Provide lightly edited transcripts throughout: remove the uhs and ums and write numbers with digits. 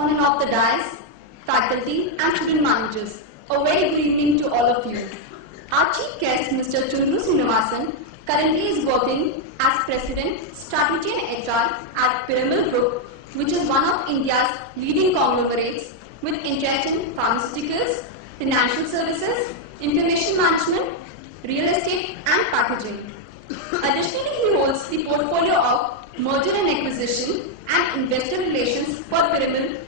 on and off the dais, faculty and student managers. A very good evening to all of you. Our chief guest, Mr. Chundru Srinivasan, currently is working as President, Strategy and HR at Piramal Group, which is one of India's leading conglomerates with interest in pharmaceuticals, financial services, information management, real estate and packaging. Additionally, he holds the portfolio of merger and acquisition and investor relations for Piramal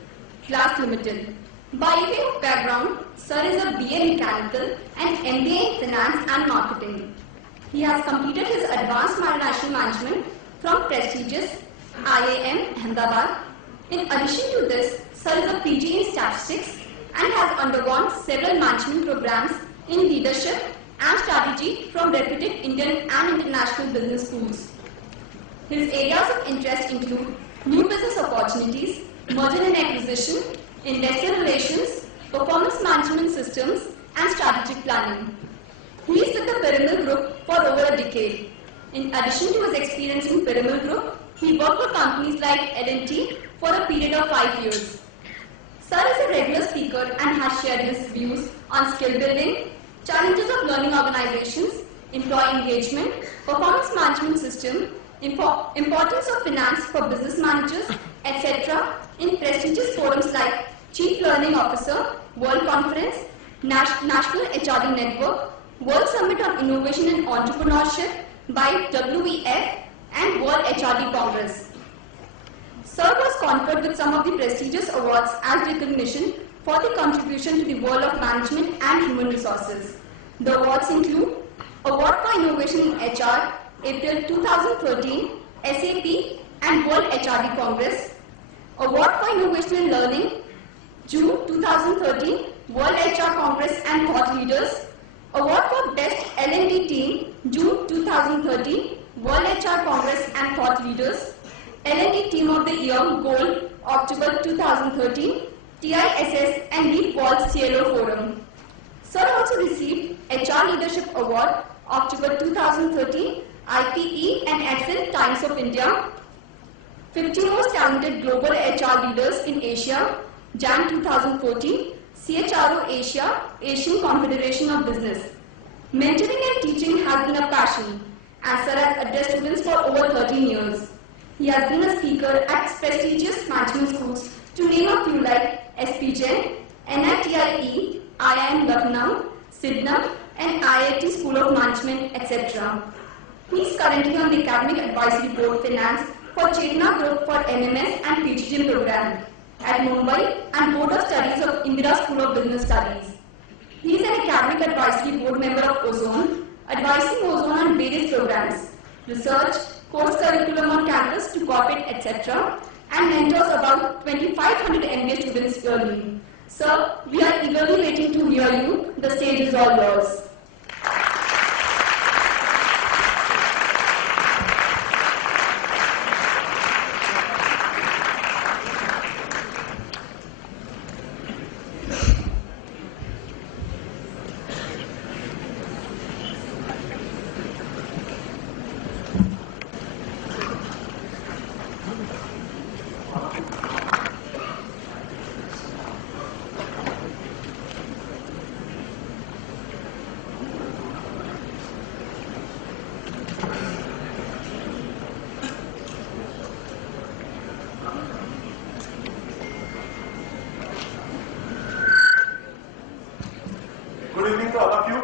Glass Limited. By way of background, Sir is a BA Mechanical and MBA in Finance and Marketing. He has completed his Advanced Multinational Management from prestigious IIM Ahmedabad. In addition to this, Sir is a PG in Statistics and has undergone several management programs in leadership and strategy from reputed Indian and international business schools. His areas of interest include new business opportunities, merger and acquisition, investor relations, performance management systems, and strategic planning. He is with the Piramal Group for over a decade. In addition to his experience in Piramal Group, he worked for companies like L&T for a period of 5 years. Sir is a regular speaker and has shared his views on skill building, challenges of learning organizations, employee engagement, performance management system, importance of finance for business managers, etc. in prestigious forums like Chief Learning Officer, World Conference, National HRD Network, World Summit on Innovation and Entrepreneurship by WEF, and World HRD Congress. Sir was conferred with some of the prestigious awards as recognition for the contribution to the world of management and human resources. The awards include Award for Innovation in HR, April 2013, SAP and World HRD Congress. Award for Innovation in Learning, June 2013, World HR Congress and Thought Leaders. Award for Best L&D Team, June 2013, World HR Congress and Thought Leaders. L&D Team of the Year, Gold, October 2013, TISS and Lead Walls CLO Forum. Sir also received HR Leadership Award, October 2013, IPE and Excel Times of India. 50 Most Talented Global HR Leaders in Asia, Jan 2014, CHRO Asia, Asian Confederation of Business. Mentoring and teaching has been a passion, and Sir has addressed students for over 13 years. He has been a speaker at prestigious management schools, to name a few like SPGen, NITIE, IIM Lucknow, Sidnam, and IIT School of Management, etc. He is currently on the Academic Advisory Board Finance for Chetna Group for MMS and PhD program at Mumbai and Board of Studies of Indira School of Business Studies. He is an Academic Advisory Board member of Ozone, advising Ozone on various programs, research, course curriculum on campus to corporate, etc. and mentors about 2,500 MBA students yearly. Sir, we are eagerly waiting to hear you. The stage is all yours. Good evening to all of you.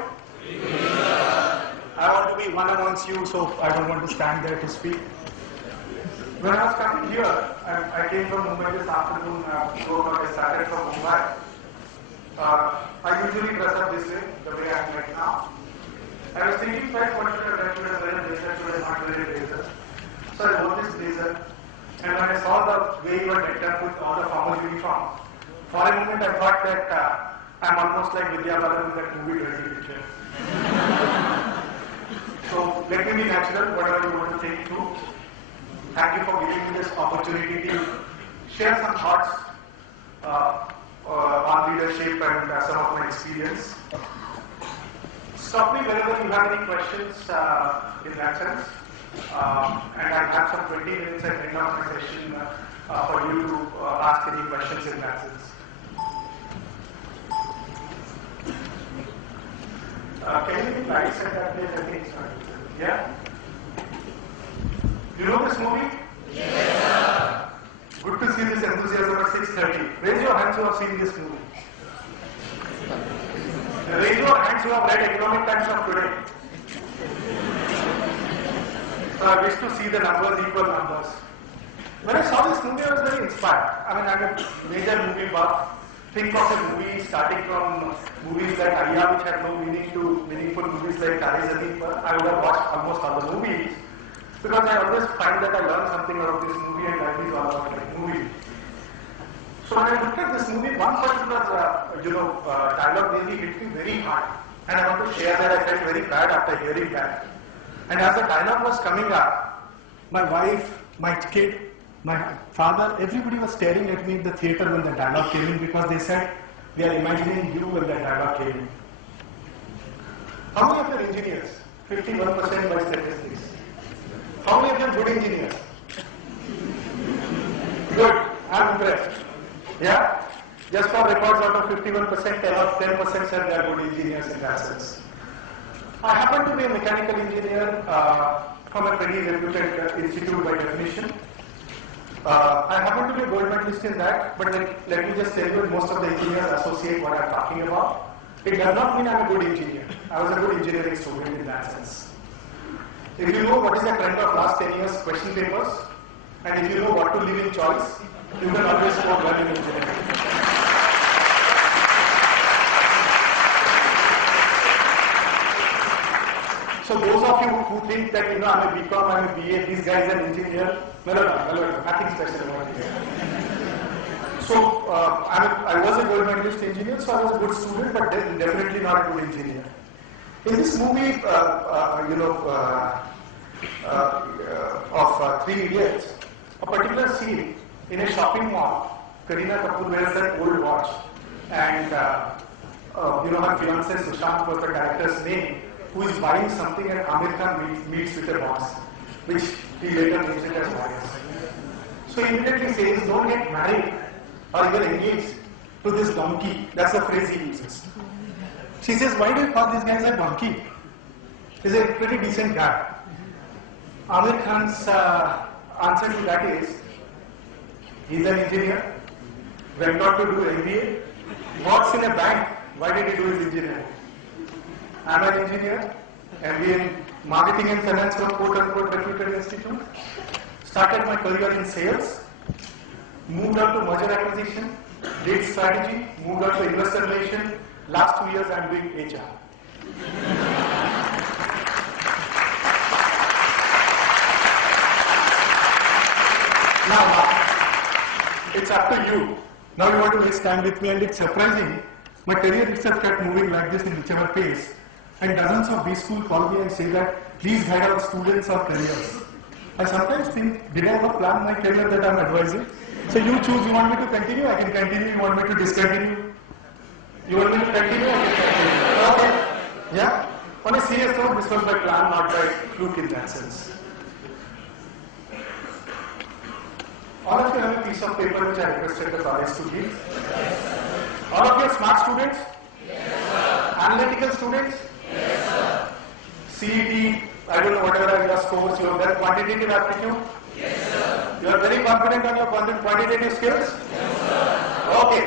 I want to be one amongst you, so I don't want to stand there to speak. When I was coming here, I came from Mumbai this afternoon, I started from Mumbai. I usually dress up this way, the way I am right now. I was thinking, what should I wear? Should I wear a blazer? Should I not wear a blazer? So I wore this blazer, and when I saw the way you were decked up with all the formal uniform, for a moment I thought that I'm almost like Vidya Balan in that movie Dirty Picture. So let me be natural, whatever you want to take through. Thank you for giving me this opportunity to share some thoughts on leadership and some of my experience. Stop me whenever you have any questions in that sense. And I'll have some 20 minutes at the end of my session for you to ask any questions in that sense. Can you be nice at that place? I think it's fine. Yeah? You know this movie? Yeah. Good to see this enthusiasm at 6:30. Raise your hands who have seen this movie. Raise your hands who have read Economic Times of today. So I wish to see the numbers, equal numbers. When I saw this movie, I was very inspired. I mean, I'm a major movie buff. Think of a movie starting from movies like Arya, which had no meaning, to meaningful movies like Tare Zameen Par. I would have watched almost all the movies because I always find that I learn something out of this movie, and life is all about that movie. So when I looked at this movie, one particular dialogue really hit me very hard, and I want to share that I felt very bad after hearing that. And as the dialogue was coming up, my wife, my kid, my father, everybody was staring at me in the theatre when the dialogue came in because they said, "We are imagining you when the dialogue came in." How many of you are engineers? 51% by statistics. How many of you are good engineers? Good. I'm impressed. Yeah? Just for records, out of 51%, 10% said they are good engineers in that sense. I happen to be a mechanical engineer from a pretty reputed institute by definition. I happen to be a gold medalist in that, but let me just tell you, most of the engineers associate what I'm talking about. It does not mean I'm a good engineer. I was a good engineering student in that sense. If you know what is the trend of last 10 years question papers, and if you know what to leave in choice, you can always score well in engineering. So those of you who think that, I'm a BCom, I'm a BA, this guy is an engineer, no, nothing special about it. So I was a gold medalist engineer, so I was a good student, but definitely not a good engineer. In this movie, of Three Idiots, a particular scene in a shopping mall, Kareena Kapoor wears an old watch, and her fiance Sushant was the character's name, who is buying something, and Amir Khan meets with a boss, which he later names it as bias. So he immediately says, "Don't get married or even engaged to this donkey." That's the phrase he uses. She says, "Why do you call this guy a donkey? He's a pretty decent guy." Amir Khan's answer to that is, he's an engineer, went on to do MBA, works in a bank. Why did he do his engineering? I'm an engineer, MBA in marketing and finance from quote-unquote reputed institute. Started my career in sales, moved on to merger acquisition, did strategy, moved on to investor relations. Last 2 years I'm doing HR. Now, it's up to you. Now you want to waste time with me, and it's surprising. My career itself kept moving like this in whichever pace. And dozens of B-school call me and say that, "Please guide our students or careers." I sometimes think, did I ever plan my career that I'm advising? So you choose, you want me to continue, I can continue. You want me to discontinue? You want me to continue, I can continue. Okay. Yeah? On a serious note, this was my plan, not by fluke in that sense. All of you have a piece of paper which I requested the college to give. All of you are smart students? Yes, analytical students? Yes, CET, I don't know whatever are your scores, you have done quantitative aptitude? Yes, sir. You are very confident on your quantitative skills? Yes, sir. Okay.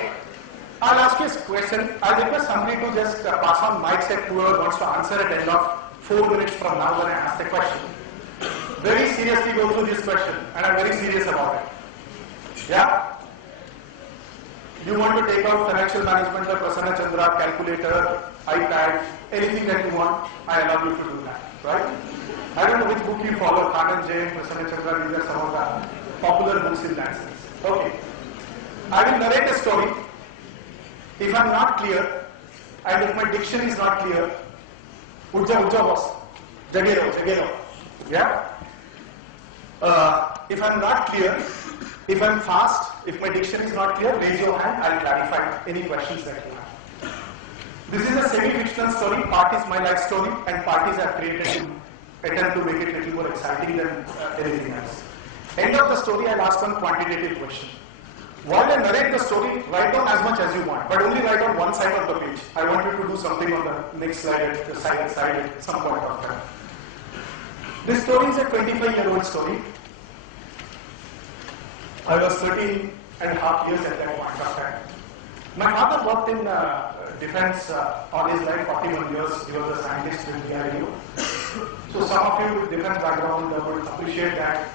I'll ask you a question. I'll request somebody to just pass on mics at whoever wants to answer at the end of 4 minutes from now when I ask the question. Very seriously go through this question, and I'm very serious about it. Yeah? You want to take out financial management or Prasanna Chandra, calculator, iPad, anything that you want, I allow you to do that, right? I don't know which book you follow, Khan and Jain, Prasanna Chandra, these are some of the popular books in that sense. Okay. I will narrate a story. If I'm not clear, and if my diction is not clear, Ujja boss, jage raho. Yeah? If I'm not clear, if I'm fast, if my diction is not clear, raise your hand, I'll clarify any questions that you have. This is a semi-fictional story, part is my life story, and part is I've created to attempt to make it a little more exciting than anything else. End of the story, I'll ask one quantitative question. While I narrate the story, write down as much as you want, but only write on one side of the page. I want you to do something on the next slide, at the side at some point of time. This story is a 25-year-old story. I was 13 and a half years at that point of time. My father worked in defense all his life, 41 years. He was a scientist with DRDO. So some of you with defense background would appreciate that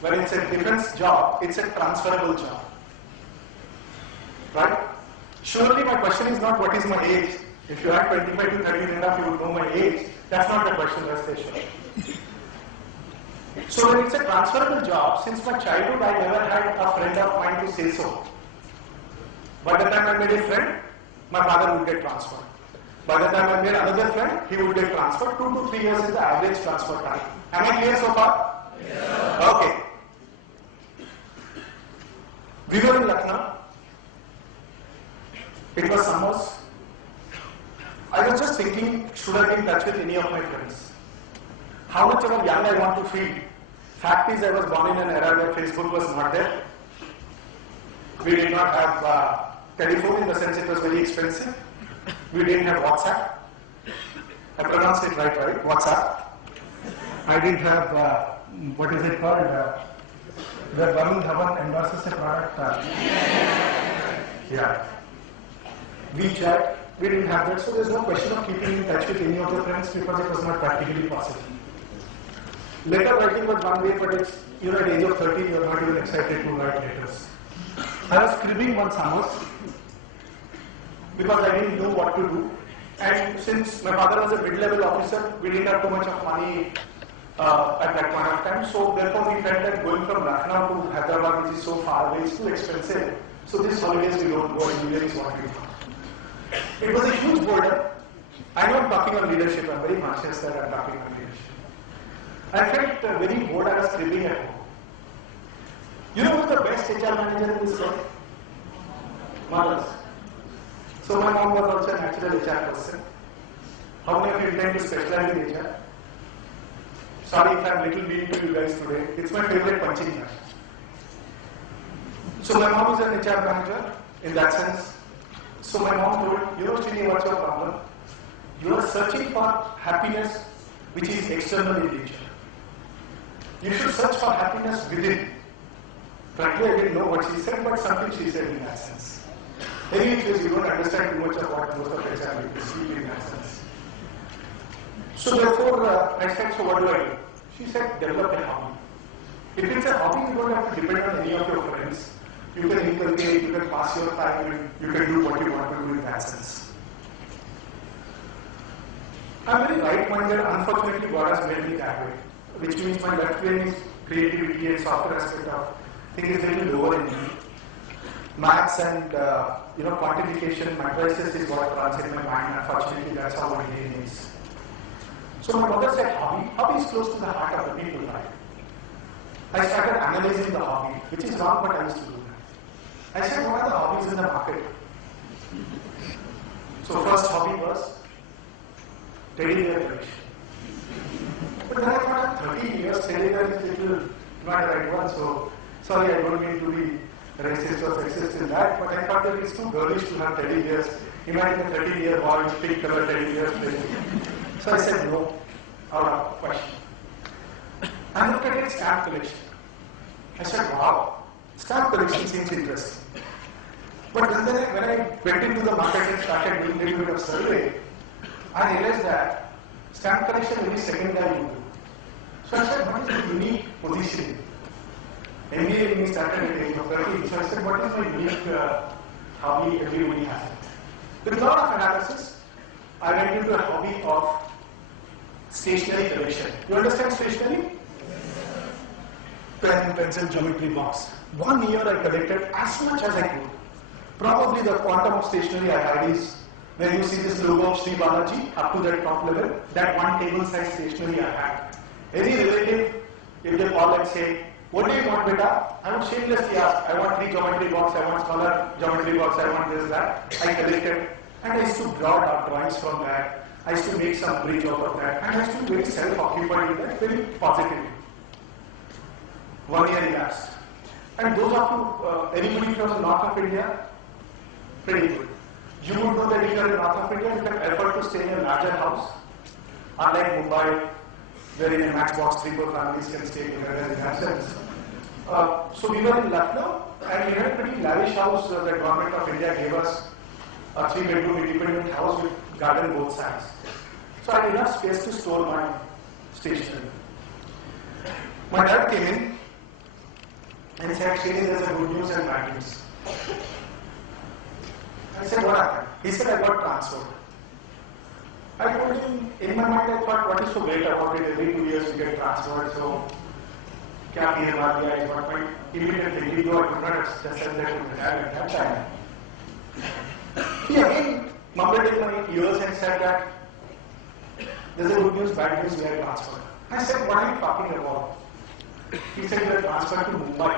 when it's a defense job, it's a transferable job. Right? Surely my question is not what is my age. If you are 25 to 30 and up, you would know my age. That's not the question, let's stay sure. So when it's a transferable job, since my childhood I never had a friend of mine to say so. By the time I made a friend, my father would get transferred. By the time I made another friend, he would get transferred. 2 to 3 years is the average transfer time. Am I clear so far? Yeah. Okay. We were in Lucknow. It was summers. I was just thinking, should I be in touch with any of my friends? How much ever young I want to feel. Fact is, I was born in an era where Facebook was not there. We did not have telephone in the sense it was very expensive. We didn't have WhatsApp. I pronounced it right? WhatsApp. I didn't have, what is it called? The Varun Dhawan endorses a product. Yeah. WeChat. We didn't have that, so there's no question of keeping in touch with any of the friends because it was not practically possible. Letter writing was one way, but it's, you're at the age of 30, you're not even excited to write letters. I was cribbing one summer because I didn't know what to do. And since my father was a mid-level officer, we didn't have too much of money at that point of time. So therefore we felt that going from Lucknow to Hyderabad, which is so far away, is too expensive. So these holidays we don't go, and is what we do. It was a huge boulder. I know I'm talking on leadership. I'm very conscious that I'm talking on leadership. I felt very bored. I was cribbing at home. You know who's the best HR manager in this world? Mothers. So my mom was also a natural HR person. How many of you intend to specialize in HR? Sorry if I'm little mean to you guys today. It's my favorite punching bag. So my mom is an HR manager in that sense. So my mom told, you know, Srini, what's your problem? You are searching for happiness which is external in nature. You should search for happiness within. Frankly, I didn't know what she said, but something she said in that sense. Anyway, you don't understand too much of what most of HR people speak in that sense. So therefore, I said, so what do I do? She said, develop a hobby. If it's a hobby, you don't have to depend on any of your friends. You can inculcate, you can pass your time, you can do what you want to do in that sense. I'm very right-minded. Unfortunately, God has made me that way. Which means my left brain is creativity and software aspect of things is a little lower in me. Maths and quantification, matrices is what runs in my mind. Unfortunately, that's how my DNA is. So my mother said hobby. Hobby is close to the heart of the people, right? I started analyzing the hobby, which is wrong, but I used to do that. I said, what are the hobbies in the market? So first hobby was teddy bear collection. But then I thought 30 years, teddy bear is little not the right one, so sorry, I don't mean to be racist or sexist in that, but I thought that it's too girlish to have teddy bears. Imagine a 30-year boy with pink color teddy bears playing. So I said no, out of question. I looked at it, stamp collection. I said, wow, stamp collection seems interesting. But then when I went into the market and started doing a little bit of survey, I realized that stamp collection every second guy you do. So I said, what is the unique positioning? MBA in me started at the age of 30. So I said, what is my unique hobby everybody has it? With a lot of analysis, I went into a hobby of stationery collection. You understand stationery? Pen, pencil, geometry box. 1 year I collected as much as I could. Probably the quantum of stationery I had is, when you see this logo of Sri Balaji up to that top level, that one table size stationery I had. Any relative, if they call and say, what do you want, beta? I would shamelessly ask, I want 3 geometry box, I want smaller geometry box, I want this, that. I collected, and I used to draw down drawings from that. I used to make some bridge out of that, and I used to be very self-occupied in that, very positively. 1 year elapsed. And those of you, anybody from the north of India, pretty good. You would know that if you are in north of India, you can afford to stay in a larger house. Unlike Mumbai, where in a matchbox 3-4 families can stay together in themselves. So we were in Lucknow, and we had a pretty lavish house. The government of India gave us a 3-bedroom independent house with garden both sides. So I had enough space to store my stationery. My dad came in and said, "Srini, there's a good news and bad news." I said, "What happened?" He said, "I got transferred." I told him, in my mind, I thought, what is so great about it? Every 2 years we get transferred, so kya PMR is what my immediate thinking, though I could not just said that to my dad at that time. He again mumbled in my ears and said that there's a good news, bad news, we are transferred. I said, "What are you talking about?" He said, "We are transferred to Mumbai."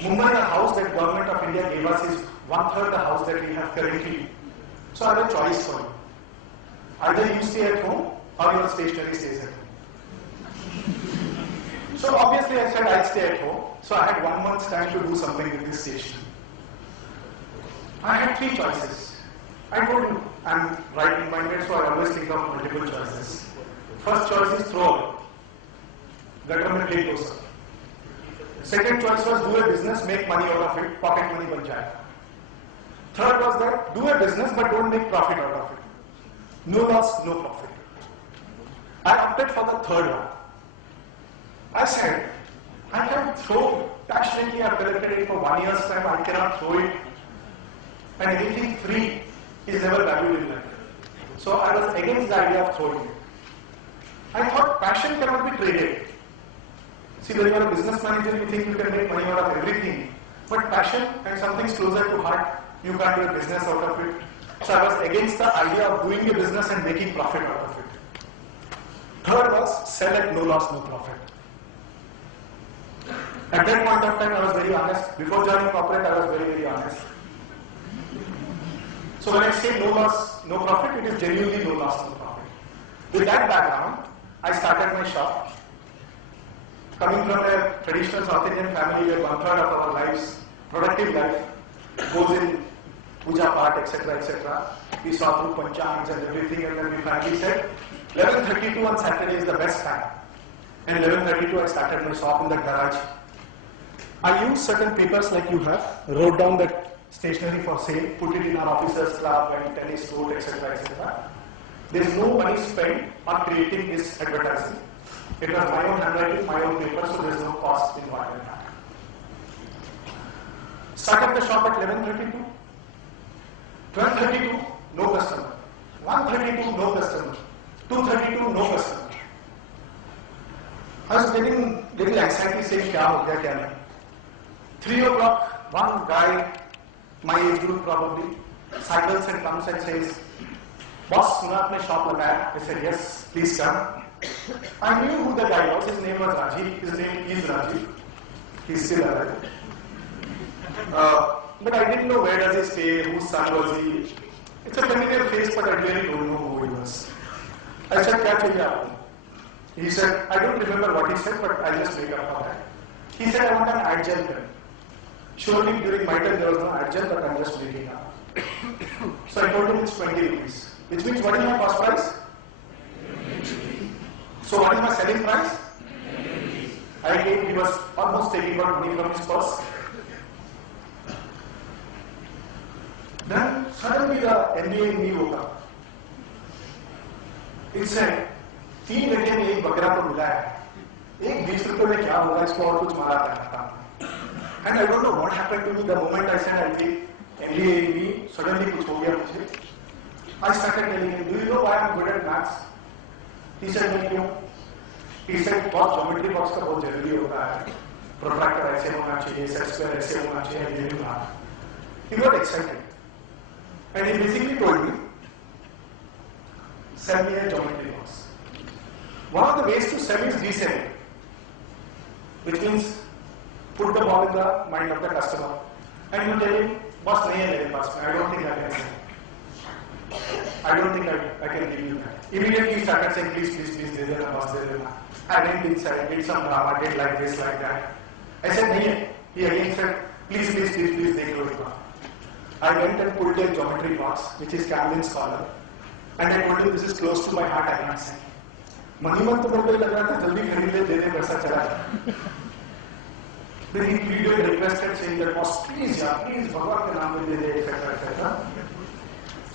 Mumbai, the house that government of India gave us, is 1/3 the house that we have currently. So I have a choice for you. Either you stay at home or your stationery stays at home. So obviously I said I'll stay at home. So I had 1 month's time to do something with this stationery. I had 3 choices. I told you I'm right-minded, so I always think of multiple choices. First choice is throw away. Gutter mein phek do sab. Second choice was do a business, make money out of it, pocket money ban jayega. Third was that do a business but don't make profit out of it. No loss, no profit. I opted for the third one. I said, I can throw, passionately I've collected it for 1 year's time, I cannot throw it. And anything free is never valued in life. So I was against the idea of throwing it. I thought passion cannot be traded. See, when you are a business manager, you think you can make money out of everything. But passion and something's closer to heart, you can't do a business out of it. So I was against the idea of doing a business and making profit out of it. Third was sell at no loss, no profit. At that point of time, I was very honest. Before joining corporate, I was very, very honest. So when I say no loss, no profit, it is genuinely no loss, no profit. With that background, I started my shop. Coming from a traditional South Indian family where 1/3 of our lives, productive life, goes in puja part, etc., etc. We saw through panchangs and everything, and then we finally said 11:32 on Saturday is the best time. And 11:32 I started my shop in the garage. I used certain papers like you have, wrote down that stationery for sale, put it in our officers club and tennis court, etc., etc. There is no money spent on creating this advertising. It was my own handwriting, my own paper, so there is no cost involved in that. Started the shop at 11:32. 12:32, no customer. 1:32, no customer. 2:32, no customer. I was getting little anxiety saying, kya ho gaya, kya nahi. 3 o'clock, one guy, my age group probably, cycles and comes and says, "Boss, suna apne shop lagaya?" I said, "Yes, please come." I knew who the guy was. His name was Rajiv. His name is Rajiv. He's still alive. But I didn't know where does he stay, whose son was he. It's a familiar face, but I really don't know who he was. I said, "Kya chahiye aapko?" He said, I don't remember what he said, but I'll just make up for that. He said, "I want an ad gel pen." Surely during my time there was no ad gel, but I'm just making up. So I told him it's 20 rupees. Which means what is my cost price? So what is my selling price? I gave, he was almost taking out money from his purse. Then suddenly the MBA in me woke up. It said, 3 घंटे में एक बकरा तो मिला है, एक 20 रुपए में क्या होगा, इसको और कुछ मारा था. And I don't know what happened to me the moment I said I'll take MBA in me, suddenly कुछ हो गया मुझे. I started telling him, "Do you know why I'm good at maths?" He said, "नहीं क्यों?" He said, "बहुत geometry box का बहुत जरूरी होता है, protractor ऐसे होना चाहिए, set square ऐसे होना चाहिए, ये नहीं था." He got excited, and he basically told me, "Sell me a geometry box." One of the ways to sell is reselling, which means put the ball in the mind of the customer, and you tell him, "Boss, nahi hai mere paas, I don't think I can sell." I don't think I can give you that. Immediately he started saying, please, please, please, de dena, boss, de dena. I went inside, did some drama, did like this, like that. I said, nahi. He again said, please, please, please, please, dekh lo ekbar. I went and pulled a geometry box, which is Camlin's collar, and I told him, this is close to my heart, I can't say. Maniman to मेरे को लग रहा था जल्दी खरीद ले दे दे पैसा चला जाए. Then he pleaded and requested saying that boss, please, yeah, please, भगवान के नाम में दे दे, etc., etc.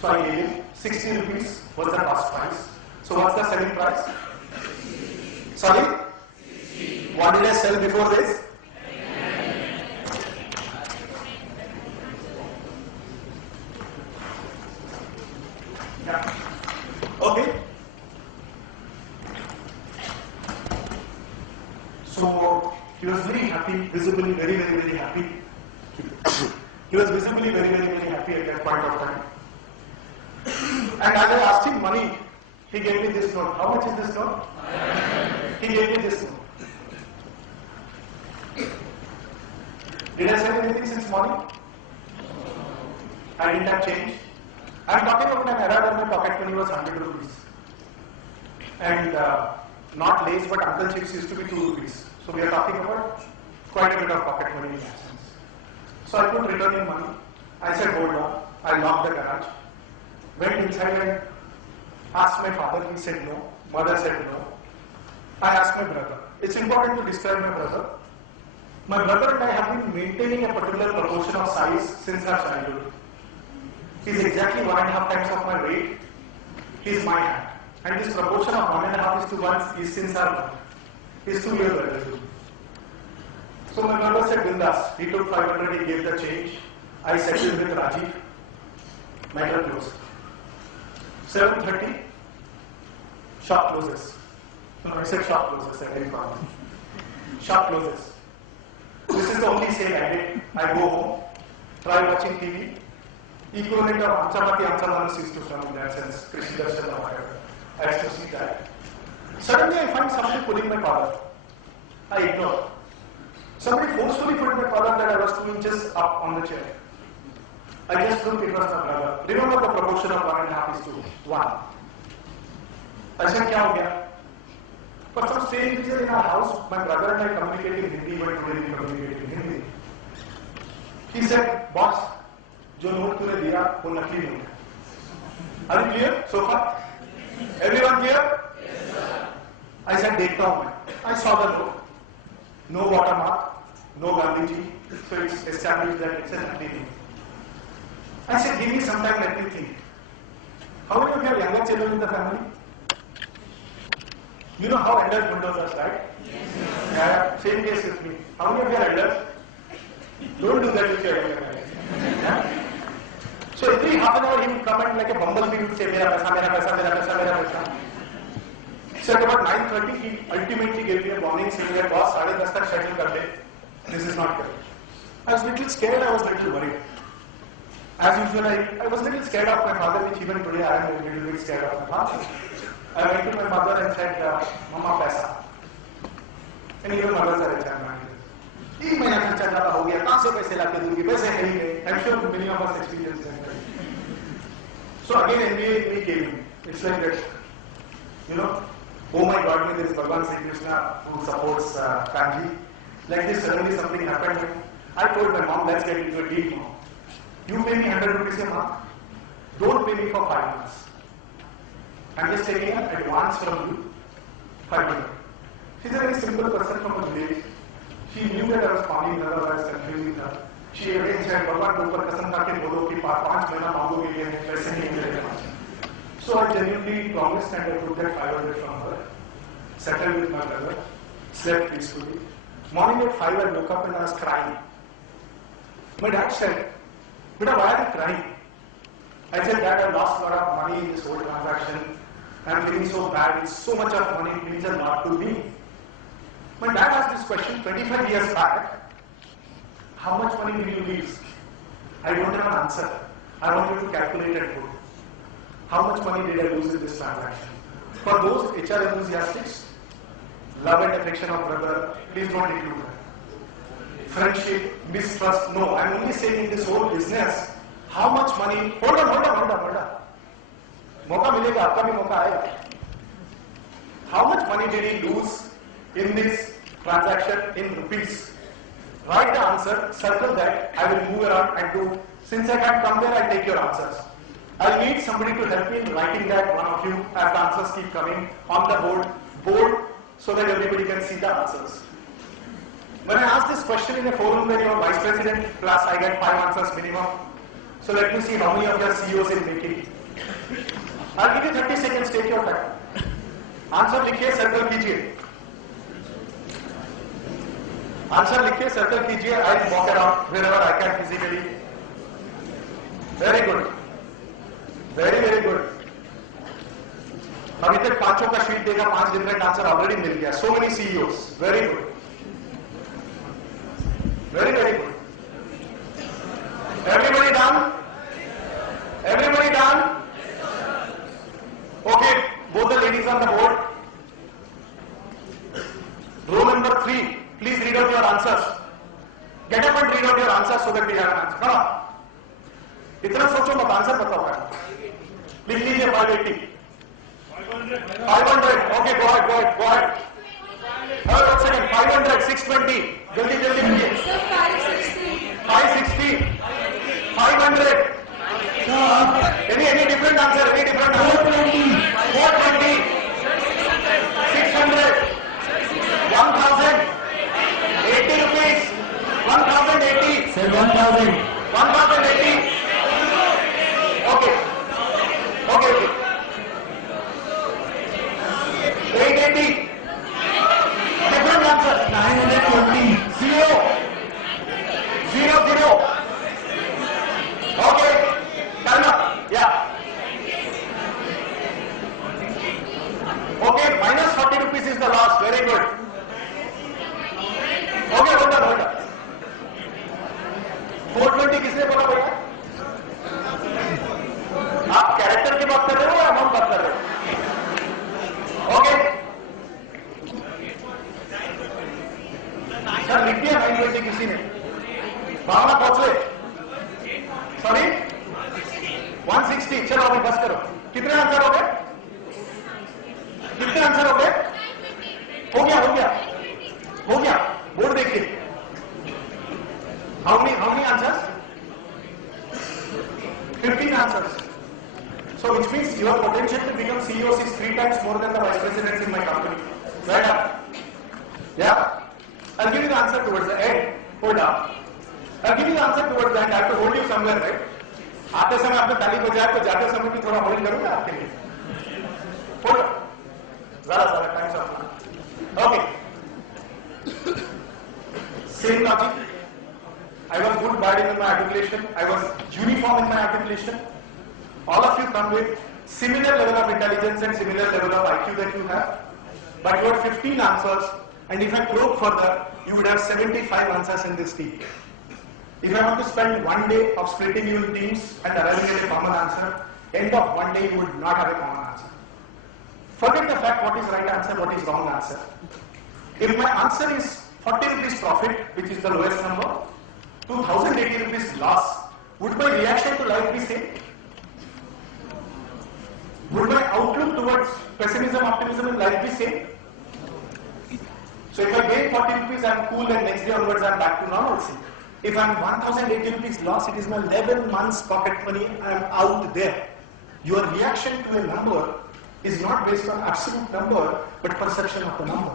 So I gave him 60 rupees was the cost price. So what's the selling price? Sorry? What did I sell before this? Yeah. Okay. So he was very happy, visibly very, very, very happy. He was visibly very, very, very happy at that point of time. And as I asked him money, he gave me this note. How much is this note? He gave me this note. Did I sell anything since morning? I didn't have change. I am talking about an era when my pocket money was 100 rupees. And not Lays, but Uncle Chips used to be 2 rupees. So we are talking about quite a bit of pocket money in that sense. So I put return in money. I said, hold on. I locked the garage. Went inside and asked my father. He said no. Mother said no. I asked my brother. It's important to describe my brother. My brother and I have been maintaining a particular proportion of size since our childhood. He's exactly 1.5 times of my weight. He's my height. And this proportion of 1.5:1 is since our birth. He's 2 years older than me. So my brother said, Bindas. He took 500, he gave the change. I settled with Rajiv. Matter closed. 7:30, shop closes. No, I said shop closes, I didn't call it. Shop closes. This is the only sale I did. I go home, try watching TV. Equivalent of Amchamati Amchamanus used to come in that sense, Krishna Darshan or whatever. I used to see that. Suddenly I find somebody pulling my collar. I ignore. Somebody forcefully pulled my collar that I was 2 inches up on the chair. I just looked, it was my brother. Remember the proportion of 1.5:1. I said, kya ho gaya? For some strange reason in our house, my brother and I communicated in Hindi, but today we communicated in Hindi. He said, boss, jo note tune diya, wo nakli note hai. Are you clear so far? Everyone clear? Yes, sir. I said, dekhta hu main. I saw the note. No watermark, no Gandhiji. So it's established that it's a nakli note. I said, give me some time, let me think. How many of you have younger children in the family? You know how elders windows are, right? Yes. Yeah, same case with me. How many of you are elders? Don't do that with your younger guys. Yeah? So every half an hour he would come and like a bumblebee would say, mera paisa, mera paisa, mera paisa, mera paisa. So at about 9:30, he ultimately gave me a warning saying that boss, 10:30 tak settle kar de. This is not good. I was a little scared, I was a little worried. As usual, I was a little scared of my father, which even today I am a little bit scared of my father. I went to my mother and said, Mama, paisa. And even mothers are examined. 3 महीना खर्चा ज्यादा हो गया, कहां से पैसे लाके दूंगी, पैसे है ही नहीं. I'm sure many of us experience that. So again, NBA me came. It's like that, you know, oh my God, there is Bhagavan Sri Krishna who supports family. Like this, suddenly something happened. I told my mom, let's get into a deal, mom. You pay me 100 rupees a month. Don't pay me for 5 months. I'm just taking an advance from you, 500. She's a very simple person from a village. She knew that I was calling her or I was confusing her. She again said, Bhagwan, do par kasam kha ke bolo ki 5 mahina mangoge ye paise nahi milenge. So I genuinely promised and I took that 500 from her, settled with my brother, slept peacefully. Morning at 5 I woke up and I was crying. My dad said, Beta, why are you crying? I said, Dad, I lost a lot of money in this whole transaction. I'm feeling so bad. It's so much of money. It means a lot to me. My dad asked this question 25 years back. How much money will you lose? I don't have an answer. I want you to calculate and put. How much money did I lose in this transaction? For those HR enthusiasts, love and affection of brother, please don't include that. Friendship, mistrust, no. I'm only saying in this whole business, how much money, hold on. मौका मिलेगा, आपका भी मौका आएगा. How much money did he lose in this transaction in rupees? Write the answer, circle that. I will move around and do. Since I can't come there, I'll take your answers. I'll need somebody to help me in writing that, one of you, as the answers keep coming on the board, so that everybody can see the answers. When I ask this question in a forum where you are vice president plus I get 5 answers minimum. So let me see how many of your CEOs in making. I'll give you 30 seconds, take your time. Answer लिखिए, circle कीजिए. Answer लिखिए, circle कीजिए. I walk around wherever I can physically. Very good. Very very good. अभी तक 5 का sheet देखा, 5 different answer already मिल गया. So many CEOs. Very good. Very very good. Everybody done? Everybody done? Okay. Both the ladies on the board. Row number 3, please read out your answers. Get up and read out your answers so that we have an answer. Come on. इतना सोचो मत, answer बताओ क्या. लिख लीजिए 580. 500. Okay, go ahead. Hold on a second. 500, 620. जल्दी लिखिए. Sir, 560. 560. 500. Any different answer? Any different answer? 420, 600, 1000, 80 rupees, 1080. Sir, 1000. 1080. Okay. 880. Different answer. 920. 0. Okay. Time up. Yeah. Okay, minus 40 rupees is the loss. Very good. Okay, hold on. 420 किसने बोला भैया? आप character की बात कर रहे हो या अमाउंट बात कर रहे हो? ओके. सर लिख दिया 920 किसी ने? भावना पहुंचे? सॉरी? 160. चलो अभी बस करो. कितने आंसर हो गए? कितने आंसर हो गए? हो गया. बोर्ड देखिए. How many answers? 15 answers. So which means your potential to become CEOs is 3 times more than the vice presidents in my company. Right up. Yeah. I'll give you the answer towards the end. Hold up. I'll give you the answer towards the end. I have to hold you somewhere, right? आते समय आपने ताली बजाया तो जाते समय भी थोड़ा होल्ड करूंगा आपके लिए. Hold up. Zara, time's up. Okay. Same logic. I was good, bad in my articulation. I was uniform in my articulation. All of you come with similar level of intelligence and similar level of IQ that you have. But you have 15 answers, and if I probe further, you would have 75 answers in this team. If I want to spend 1 day of splitting you in teams and arriving at a common answer, end of 1 day you would not have a common answer. Forget the fact what is right answer, what is wrong answer. If my answer is 40 rupees profit, which is the lowest number, 2080 rupees loss, would my reaction to life be same? Would my outlook towards pessimism, optimism in life be same? So if I gain 40 rupees, I'm cool, and next day onwards I'm back to normalcy. If I'm 1080 rupees loss, it is my 11 months pocket money, I'm out there. Your reaction to a number is not based on absolute number, but perception of the number.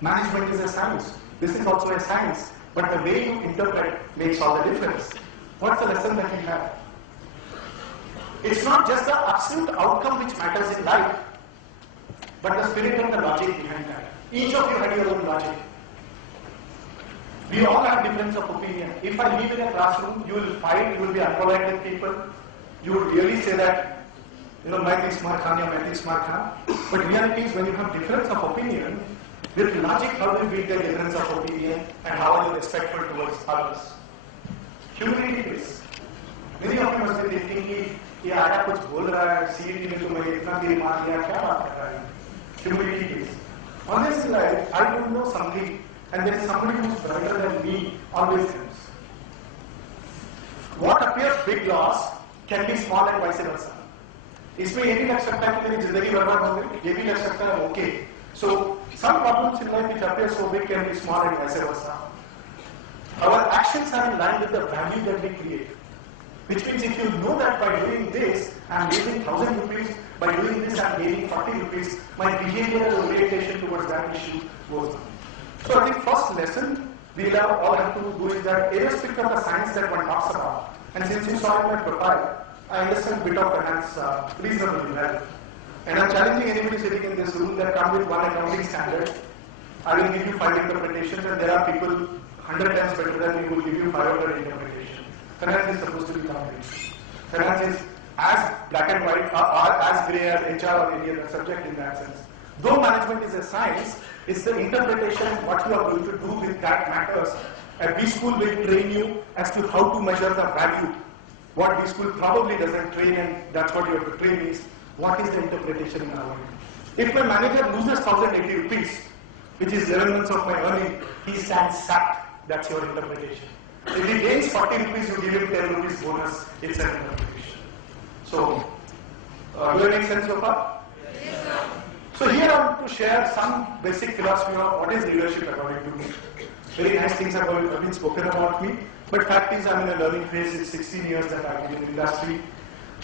Management is a science. This is also a science, but the way you interpret makes all the difference. What's the lesson that we have? It's not just the absolute outcome which matters in life, but the spirit and the logic behind that. Each of you had your own logic. We all have difference of opinion. If I live in a classroom, you will fight, you will be unpolite with people. You would really say that, मैं smart khan, मैं smart khan. But reality is when you have difference of opinion, with logic, how do you beat the difference of opinion and how are you respectful towards others? Humility is. Many of you must be thinking कि ये आया कुछ बोल रहा है, CET में तो मैं इतना देर मार लिया, क्या बात कर रहा है? Humility is. Honestly, I don't know something, and there is somebody who is brighter than me always helps. What appears big loss can be small and vice versa. इसमें ये भी लग सकता है कि मेरी जिंदगी बर्बाद हो गई, ये भी लग सकता है okay. So some problems in life which appear so big can be small and vice versa. Our actions are in line with the value that we create. Which means if you know that by doing this, I am losing 1,000 rupees, by doing this I am gaining 40 rupees, my behavioral orientation towards that issue goes on. So I think first lesson we all have to do is that irrespective of the science that one talks about, and since you saw in my profile, I understand bit of finance reasonably well. And I'm challenging anybody sitting in this room that come with one accounting standard. I will give you 5 interpretations, and there are people 100 times better than me who will give you 500 interpretations. Finance is supposed to be complete. Finance is as black and white or as grey as HR or any other subject in that sense. Though management is a science, it's the interpretation of what you are going to do with that matters. A B school will train you as to how to measure the value. What B school probably doesn't train, and that's what you have to train is what is the interpretation in our mind. If my manager loses 1,080 rupees, which is 11 months of my earning, he stands sacked. That's your interpretation. If he gains 40 rupees, you give him 10 rupees bonus. It's an interpretation. So, do I make sense so far? Yes, sir. So here I want to share some basic philosophy of what is leadership according to me. Very nice things have been spoken about me, but fact is I'm in a learning phase. It's 16 years that I've been in the industry.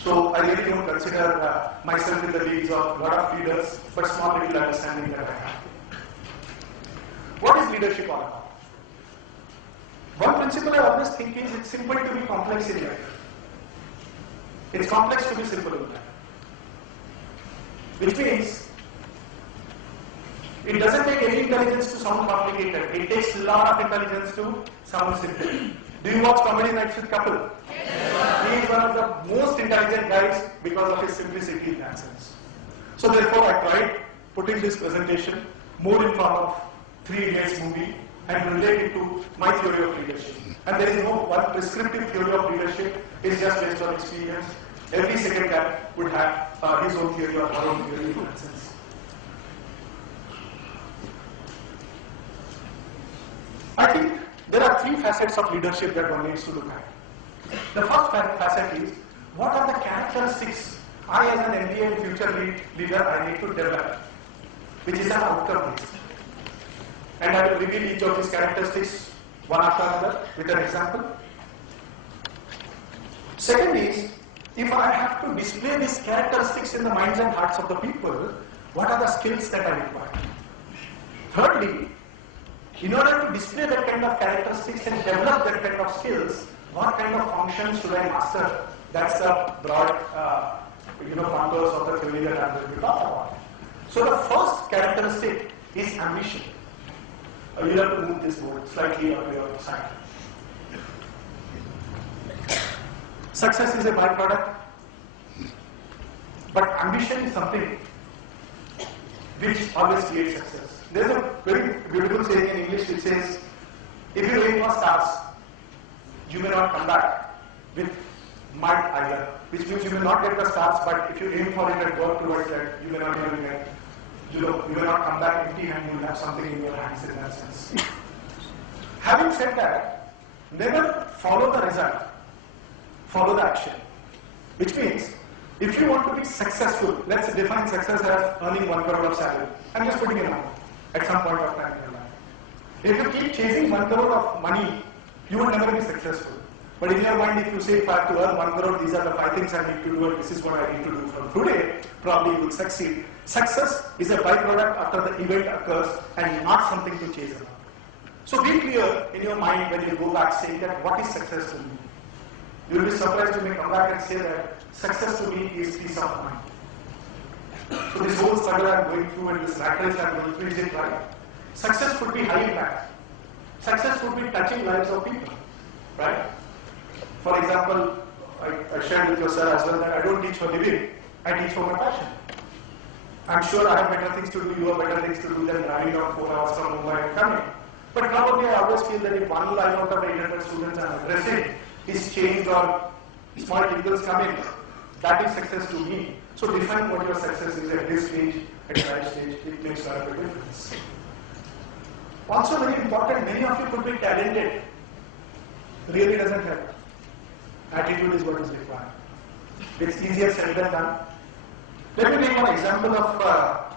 So I really don't consider myself in the leagues of a lot of leaders, but small little understanding that I have. What is leadership all about? One principle I always think is it's simple to be complex in life. It's complex to be simple in life. Which means it doesn't take any intelligence to sound complicated. It takes a lot of intelligence to sound simple. Do you watch Comedy Nights with Kapil? Yes. He is one of the most intelligent guys because of his simplicity in that sense. So therefore I tried putting this presentation more in form of 3 Idiots movie and relate it to my theory of leadership. And there is no one prescriptive theory of leadership. It's just based on experience. Every second guy would have his own theory or her own theory in that sense. I think there are 3 facets of leadership that one needs to look at. The first facet is, what are the characteristics I as an MBA and future leader I need to develop, which is an outcome based. And I will reveal each of these characteristics one after another with an example. Second is, if I have to display these characteristics in the minds and hearts of the people, what are the skills that I require? Thirdly, in order to display that kind of characteristics and develop that kind of skills, what kind of functions should I master? That's the broad contours of the theory that I'm going to talk about. So the first characteristic is ambition. You have to move this board slightly on your side. Success is a byproduct, but ambition is something which always creates success. There's a very beautiful saying in English which says, if you aim for stars, you may not come back with mud either. Which means you may not get the stars, but if you aim for it and work towards it, you may not even get, you may not come back empty and you will have something in your hands in that sense. Having said that, never follow the result, follow the action. Which means, if you want to be successful, let's define success as earning 1 crore of salary. I'm just putting it out at some point of time in your life. If you keep chasing 1 crore of money, you will never be successful. But in your mind, if you say, if I have to earn 1 crore, these are the 5 things I need to do, and this is what I need to do from today, probably you will succeed. Success is a byproduct after the event occurs and not something to chase about. So be clear in your mind when you go back saying that what is success to me? You will be surprised when you come back and say that success to me is peace of mind. So this whole struggle I'm going through and this rat race I'm going through, is it right? Success could be high impact. Success could be touching lives of people, right? For example, I shared with you, sir, as well that I don't teach for living, I teach for my passion. I'm sure I have better things to do, you have better things to do than driving down 4 hours from Mumbai and coming. But probably I always feel that if one life out of 800 students I'm addressing is changed or small vehicles come in, that is success to me. So define what your success is at this stage, at that stage, it makes a lot of a difference. Also very important, many of you could be talented. Really doesn't help. Attitude is what is required. It's easier said than done. Let me take one example of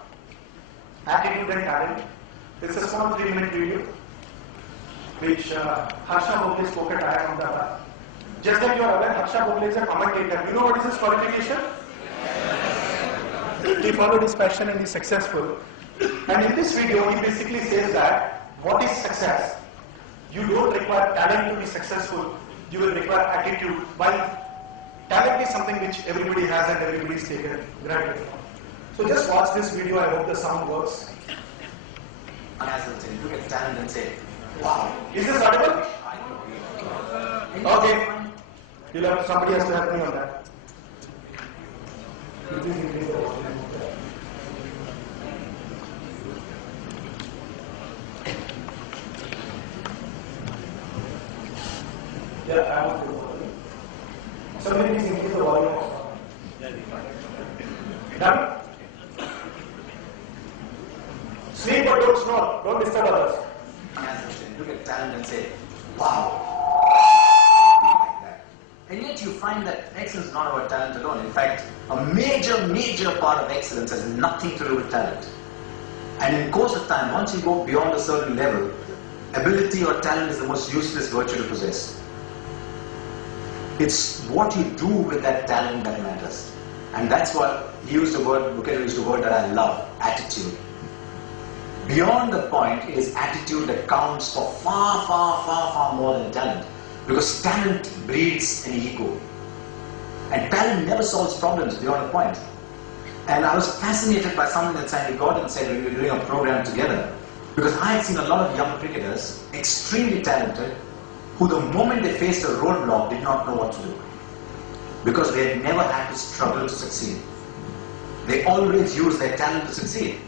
attitude and talent. It's a small 3-minute video which Harsha Bhogle spoke at IIM Ahmedabad. Just that you are aware, Harsha Bhogle is a commentator. You know what is his qualification? He followed his passion and he's successful. And in this video, he basically says that what is success? You don't require talent to be successful. You will require attitude. While talent is something which everybody has and everybody is taken granted for. So just watch this video. I hope the sound works. Look at talent and say, wow. Is this audible? Okay. Somebody has to help me on that. Yeah, I want to. Somebody please increase the volume. Done? Sleep but don't snore. Don't disturb others. Look at talent and say, wow. Like that. And yet you find that excellence is not about talent alone. In fact, a major part of excellence has nothing to do with talent. And in course of time, once you go beyond a certain level, ability or talent is the most useless virtue to possess. It's what you do with that talent that matters. And that's what he used the word, Mukesh used the word that I love, attitude. Beyond the point, it is attitude that counts for far more than talent. Because talent breeds an ego. And talent never solves problems beyond a point. And I was fascinated by something that Sandy Gordon said when we were doing a program together. Because I had seen a lot of young cricketers, extremely talented, who the moment they faced a roadblock did not know what to do. Because they had never had to struggle to succeed. They always used their talent to succeed.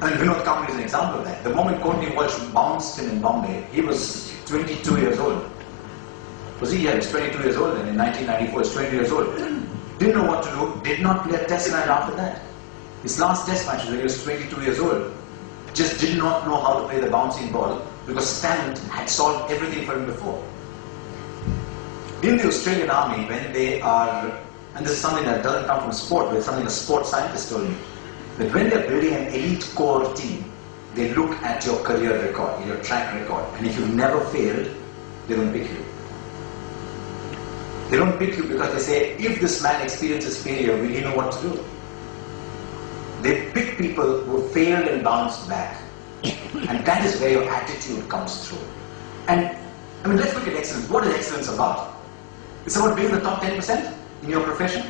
And Vinod Kambli is an example of that. The moment Courtney Walsh bounced him in Bombay, he was 22 years old. Was he? Yeah, he was 22 years old, and in 1994 he was 20 years old. Didn't know what to do, did not play a test match after that. His last test match was when he was 22 years old. Just did not know how to play the bouncing ball because talent had solved everything for him before. In the Australian Army, when they are, and this is something that doesn't come from sport, but it's something a sports scientist told me, that when they're building an elite core team, they look at your career record, your track record, and if you've never failed, they don't pick you. They don't pick you because they say, if this man experiences failure, will he know what to do? They pick people who failed and bounced back. And that is where your attitude comes through. And, I mean, let's look at excellence. What is excellence about? It's about being in the top 10% in your profession.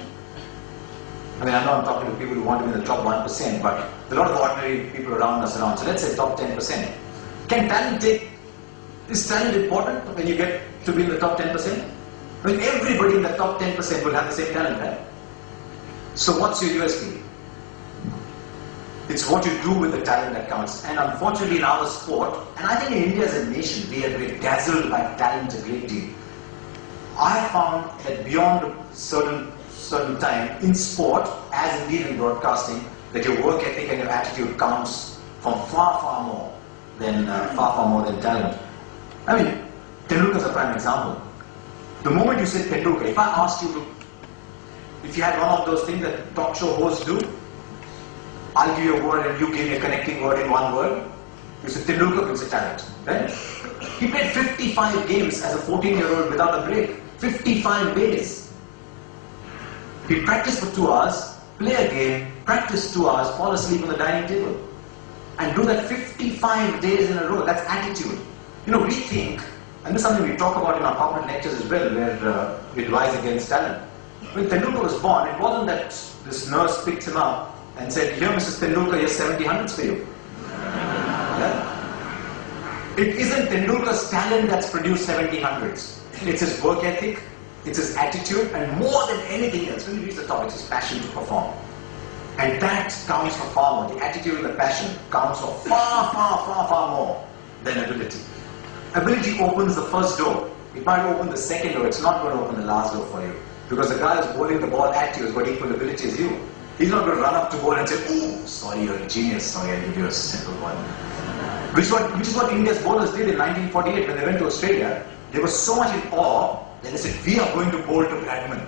I mean, I know I'm talking to people who want to be in the top 1%, but there are a lot of ordinary people around us around. So let's say top 10%. Can talent take, is talent important when you get to be in the top 10%? I mean, everybody in the top 10% will have the same talent, right? So what's your USP? It's what you do with the talent that counts. And unfortunately in our sport, and I think in India as a nation, we're dazzled by talent a great deal. I found that beyond a certain time, in sport, as indeed in broadcasting, that your work ethic and your attitude counts from far more than talent. I mean, Tendulkar is a prime example. The moment you said Tendulkar, if I asked you to, if you had one of those things that talk show hosts do, I'll give you a word and you give me a connecting word in one word. You say Tendulkar is a talent, right? He played 55 games as a 14-year-old without a break. 55 days. He practiced for 2 hours, play a game, practice 2 hours, fall asleep on the dining table. And do that 55 days in a row. That's attitude. You know, we think, and this is something we talk about in our corporate lectures as well, where we advise against talent. When Tendulkar was born, it wasn't that this nurse picked him up and said, here Mrs. Tendulkar, here's 70 hundreds for you. Yeah? It isn't Tendulkar's talent that's produced 70 hundreds. It's his work ethic, it's his attitude, and more than anything else, when he reaches the top, it's his passion to perform. And that counts for far more. The attitude and the passion counts for far more than ability. Ability opens the first door. It might open the second door. It's not going to open the last door for you. Because the guy who's bowling the ball at you has got equal ability as you. He's not going to run up to ball and say, oh, sorry, you're a genius. Sorry, I'll give you a simple one. Which is what India's bowlers did in 1948 when they went to Australia. They were so much in awe that they said, we are going to bowl to Bradman.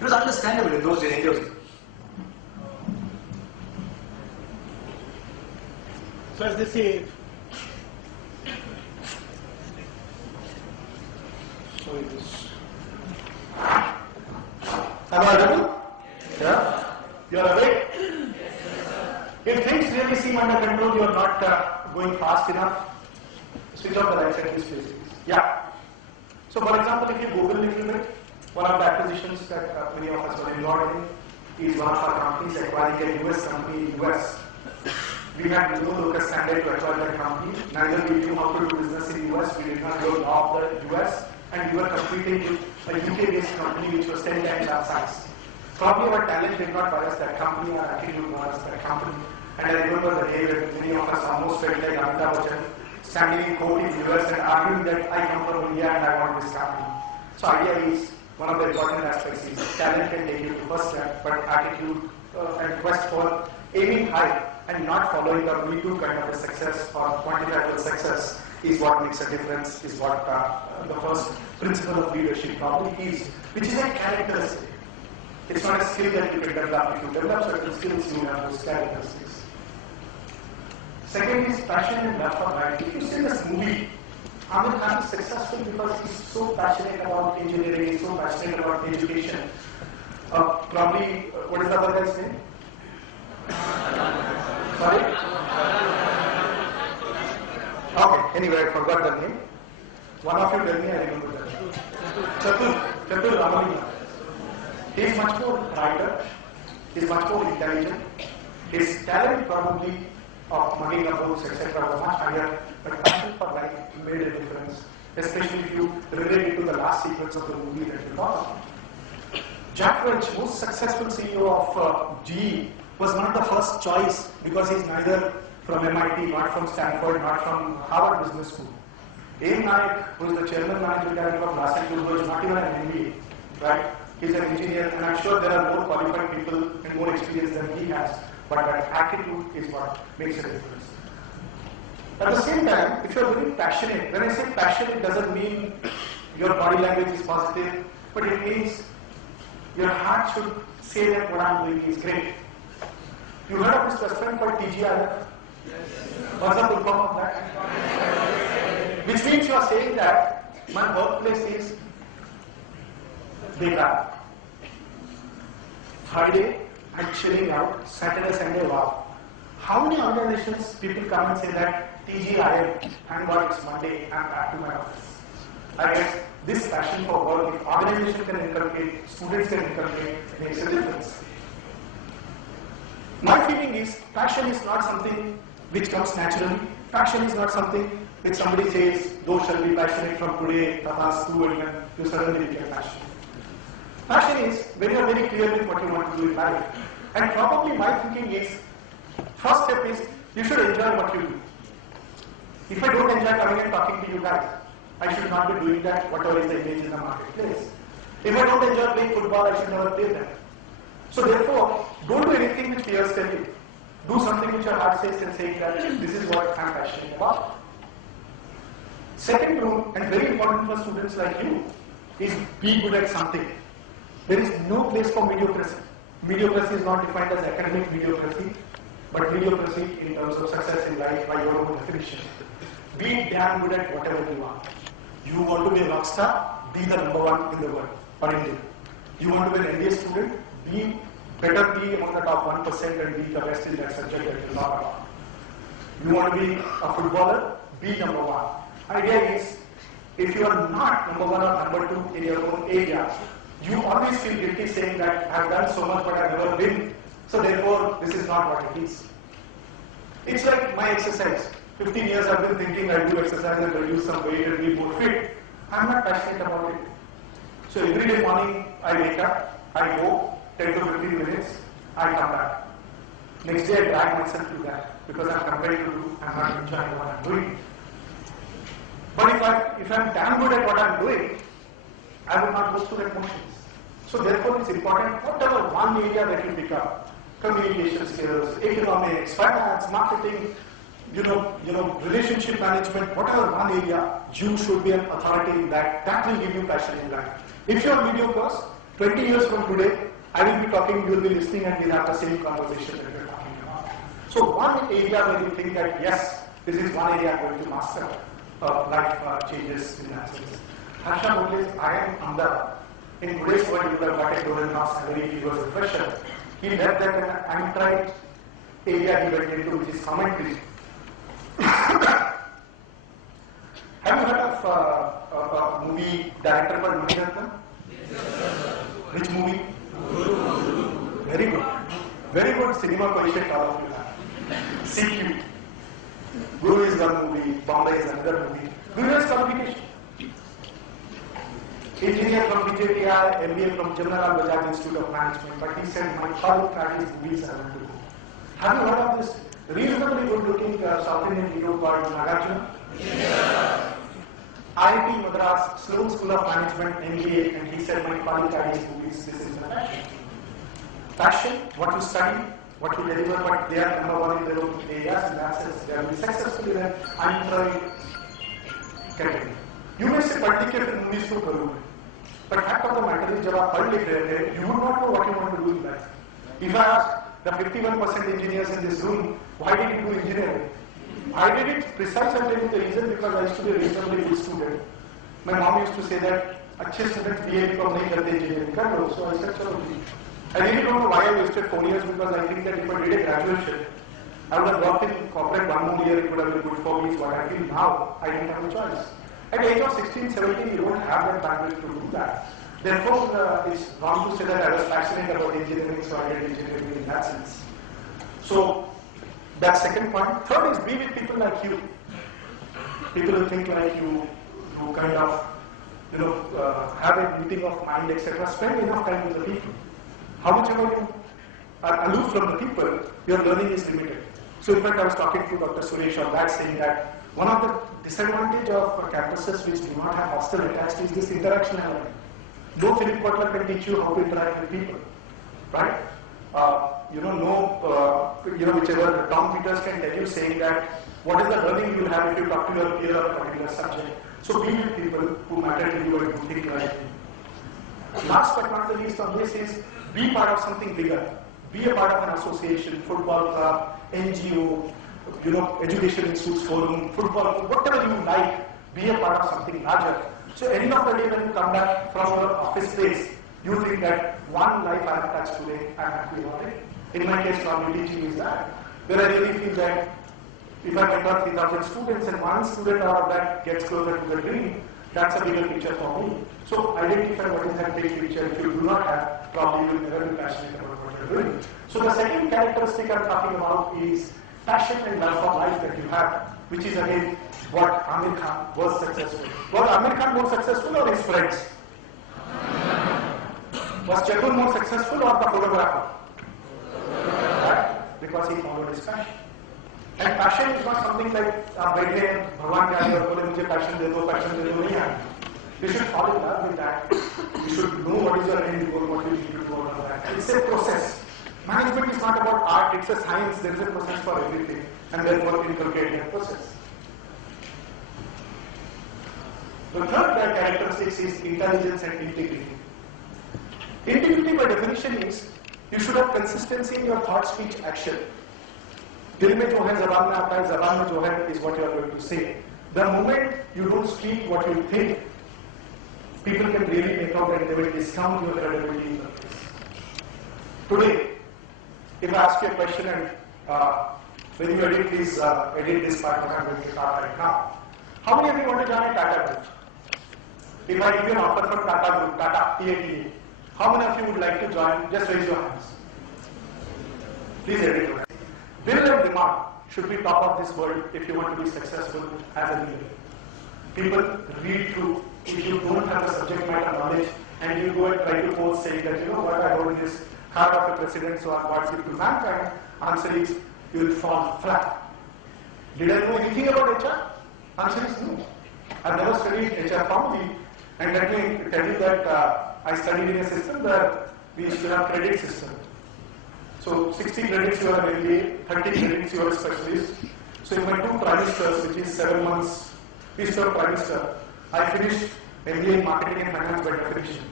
It was understandable in those days. India was So as they say, sorry, this. Am I audible? Yeah? You are awake? If things really seem under control, you are not going fast enough, switch off the lights at this place, please. Yeah. So for example, if you Google a little bit, one of the acquisitions that many of us were involved in is one of our companies acquiring a US company in US. We had no locus standard to acquire that company. Neither we knew how to do business in US. We did not know law of the US, and we were competing with a UK-based company which was 10 times our size. Probably our talent did not bias that company, our attitude biased that company. And I remember the day when many of us almost felt like Amitabh Bachchan standing in court in the US and arguing that I come from India and I want this company. So idea is, one of the important aspects is talent can take you to first step, but attitude and quest for aiming high and not following the me too kind of a success or quantifiable success is what makes a difference, is what the first principle of leadership probably is, which is a characteristic. It's not a skill that you can develop. If you develop certain skills, you have those characteristics. Second is passion and love for life. If you see this movie, Amir Khan is successful because he's so passionate about engineering, he's so passionate about education. Probably, what is the other guy's name? Sorry? Okay, anyway, I forgot the name. One of you tell me, I remember that. Chatur Ramalina. He is much more brighter, he is much more intelligent. His talent probably of mugging up books, etc. was much higher, but passion for life made a difference, especially if you relate it to the last sequence of the movie that you talked about. Jack Welch, most successful CEO of GE, was one of the first choice because he is neither from MIT, not from Stanford, not from Harvard Business School. A. Naik, who is the chairman managing director of Larsen & Toubro, is not even an MBA, right? He's an engineer, and I'm sure there are more qualified people and more experience than he has, but that attitude is what makes a difference. At the same time, if you're very passionate, when I say passion, it doesn't mean your body language is positive, but it means your heart should say that what I'm doing is great. You heard of this restaurant called TGIF? What's the full form of that? Which means you are saying that my workplace is bekar. Friday, I'm chilling out. Saturday, Sunday, wow. How many organizations people come and say that TGIF, thank God it's Monday, I'm back to my office. I guess this passion for work, if organization can inculcate, students can inculcate, makes a difference. My feeling is passion is not something which comes naturally. Passion is not something which somebody says, those shall be passionate from today, tathastu, and then you suddenly become passionate. Passion is when you are very clear with what you want to do in life. And probably my thinking is, first step is, you should enjoy what you do. If I don't enjoy coming and talking to you guys, I should not be doing that, whatever is the image in the marketplace. If I don't enjoy playing football, I should never play that. So therefore, don't do anything which fears tell you. Do something which your heart says and saying that this is what I'm passionate about. Second rule, and very important for students like you, is be good at something. There is no place for mediocrity. Mediocrity is not defined as academic mediocrity, but mediocrity in terms of success in life by your own definition. Be damn good at whatever you want. You want to be a rock star, be the number one in the world or India. You want to be an MBA student, better be among the top 1% and be the best in that subject that you talk about. You want to be a footballer, be number one. Idea is, if you are not number one or number two in your own area, you always feel guilty saying that I've done so much but I've never been, so therefore this is not what it is. It's like my exercise. 15 years I've been thinking I'll do exercise and reduce some weight and be more fit. I'm not passionate about it. So every day morning I wake up, I go 10 to 15 minutes, I come back. Next day I drag myself to that because I'm compared to do, I'm not enjoying what I'm doing. But if I'm damn good at what I'm doing, I will not go through that motions. So therefore it's important, whatever one area that you pick up, communication skills, economics, finance, marketing, relationship management, whatever one area, you should be an authority in that. That will give you passion in life. If you are mediocre, 20 years from today, I will be talking, you will be listening, and we'll have the same conversation that we're talking about. So one area where you think that yes, this is one area I'm going to master, life changes in that sense. Harsha Bhogle's I am Amdar. In today's world, you would have got a golden house salary if he was a fresher. He left that an untried area he went into, which is commentary. Have you heard of a movie director called Mani Ratnam? Which movie? Very good. Very good cinema quotient all of you have. CQ. Guru is one movie, Bombay is another movie. Guru has communication. Engineer from BJPI, MBA from General Bajaj Institute of Management, but he said, my father practiced movies I want to go. Have you heard of this reasonably good looking South Indian hero called Nagarjuna? Yeah. IIT Madras, Sloan School of Management, MBA, and he said, my father practiced movies, this is my passion. Passion, what you study, what you deliver, but they are number one in their own areas and assets. They will be successful in an untried category. You may say particular movies to Karu. But fact of the matter is, जब आप पढ़ लिख रहे थे, you would not know what you want to do in life. If I ask the 51% engineers in this room, why did you do engineering? I did it precisely, I'll tell you the reason, because I used to be a reasonably good student. My mom used to say that, अच्छे students BA become नहीं करते engineering कर लो. So I said, चलो ठीक. I really don't know why I wasted 4 years, because I think that if I did a graduation, I would have worked in corporate 1 more year, it would have been good for me. So what I feel now, I didn't have a choice. At the age of 16, 17, you don't have that bandwidth to do that. Therefore, it's wrong to say that I was passionate about engineering, so I did engineering in that sense. So, that's second point. Third is be with people like you. People who think like you, who kind of, have a meeting of mind, etc. Spend enough time with the people. How much ever you are aloof from the people, your learning is limited. So, in fact, I was talking to Dr. Suresh on that, saying that one of the disadvantages of campuses which do not have hostel attached is this interaction element. No Philip Kotler can teach you how to interact with people, right? Whichever Tom Peters can tell you, saying that what is the learning you will have if you talk to your peer on a particular subject. So be with people who matter to you and who think like you. Last but not the least on this is be part of something bigger. Be a part of an association, football club, NGO, education institutes forum, football, whatever you like, be a part of something larger. So end of the day when you come back from your office space, you think that one life I have touched today, I am happy about it. In my case, now teaching is that, where I really feel that if I mentor 3,000 students and one student out of that gets closer to the dream, that's a bigger picture for me. So identify what is that big picture. If you do not have, probably you will never be passionate about what you are doing. So the second characteristic I am talking about is passion and love for life that you have, which is again what Amir Khan was successful. Was Amir Khan more successful or his friends? Was Chatur more successful or the photographer? Right? Because he followed his passion. And passion is not something like बैठे भगवान के आगे और बोले मुझे passion दे दो नहीं है. You should fall in love with that. You should know what is your end goal, what you need to do out of that. It's a process. Management is not about art, it's a science, there is a process for everything, and therefore inculcate that process. The third characteristic is intelligence and integrity. Integrity by definition is, you should have consistency in your thought, speech, action. दिल में जो है ज़बान में आता है, ज़बान में जो है is what you are going to say. The moment you don't speak what you think, people can really make out and they will discount your credibility in the place. Today, if I ask you a question and when you edit this part that I'm going to start right now, how many of you want to join a Tata Group? If I give you an offer from Tata Group, Tata, TATA, how many of you would like to join? Just raise your hands. Please edit it. Will and demand should be top of this world if you want to be successful as a leader. People read through. If you don't have the subject matter knowledge and you go and try to force saying that, you know what, I hold this card of the president, so I'm what's it to mankind, answer is, you will fall flat. Did I know anything about HR? Answer is no. I've never studied HR formally, and let me tell you that I studied in a system where we used to have credit system. So 60 credits you are an MBA, 30 credits you are a specialist. So in my 2 trimesters, which is 7 months, we used to have trimester, I finished MBA in marketing and finance by definition.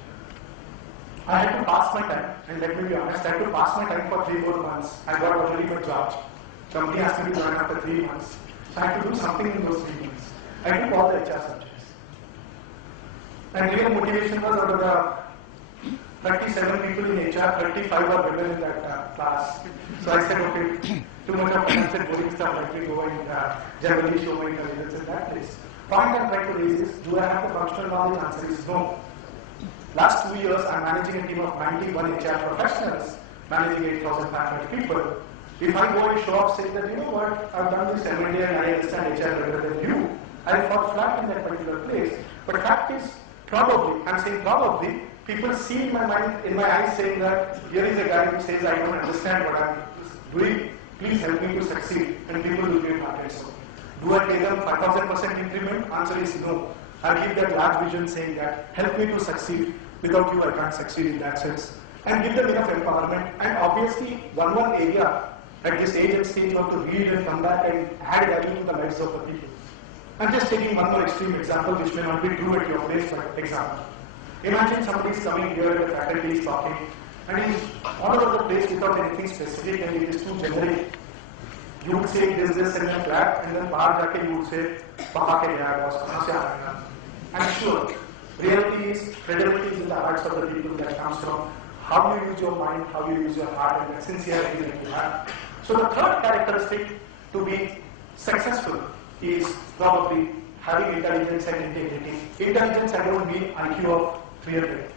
I had to pass my time, and let me be honest, I had to pass my time for 3 more months. I got already my job. Somebody asked me to join after 3 months. So I had to do something in those 3 months. I took all the HR subjects. And real motivation was out of the 37 people in HR, 35 were women in that class. So I said, okay, too much of finance and boring stuff, let me go and generally show my intelligence in that place. Point I'm trying to raise is, do I have the functional knowledge? Answer is no. Last 2 years, I'm managing a team of 91 HR professionals, managing 8,500 people. If I go and show up saying that, you know what, I've done this every day and I understand HR better than you, I'll fall flat in that particular place. But fact is, probably, I'm saying probably, people see in my mind, in my eyes saying that here is a guy who says I don't understand what I'm doing, please help me to succeed, and people will give markets. So, do I take them 5,000% increment? Answer is no. I'll give that large vision saying that help me to succeed, without you I can't succeed in that sense. And give them enough empowerment, and obviously one area at this age and stage you have to read and come back and add value to the lives of the people. I'm just taking one more extreme example which may not be true at your place, but example. Imagine somebody is coming here, the faculty is talking, and he's all over the place without anything specific and it is too generic. You would say this and then clap, and then bahar jaake you would say, Papa ke liya boss, kahan se aayega? I'm sure reality is, credibility is in the hearts of the people that comes from how you use your mind, how you use your heart, and the sincerity that you have. So the third characteristic to be successful is probably having intelligence and integrity. Intelligence, I don't mean IQ of 300.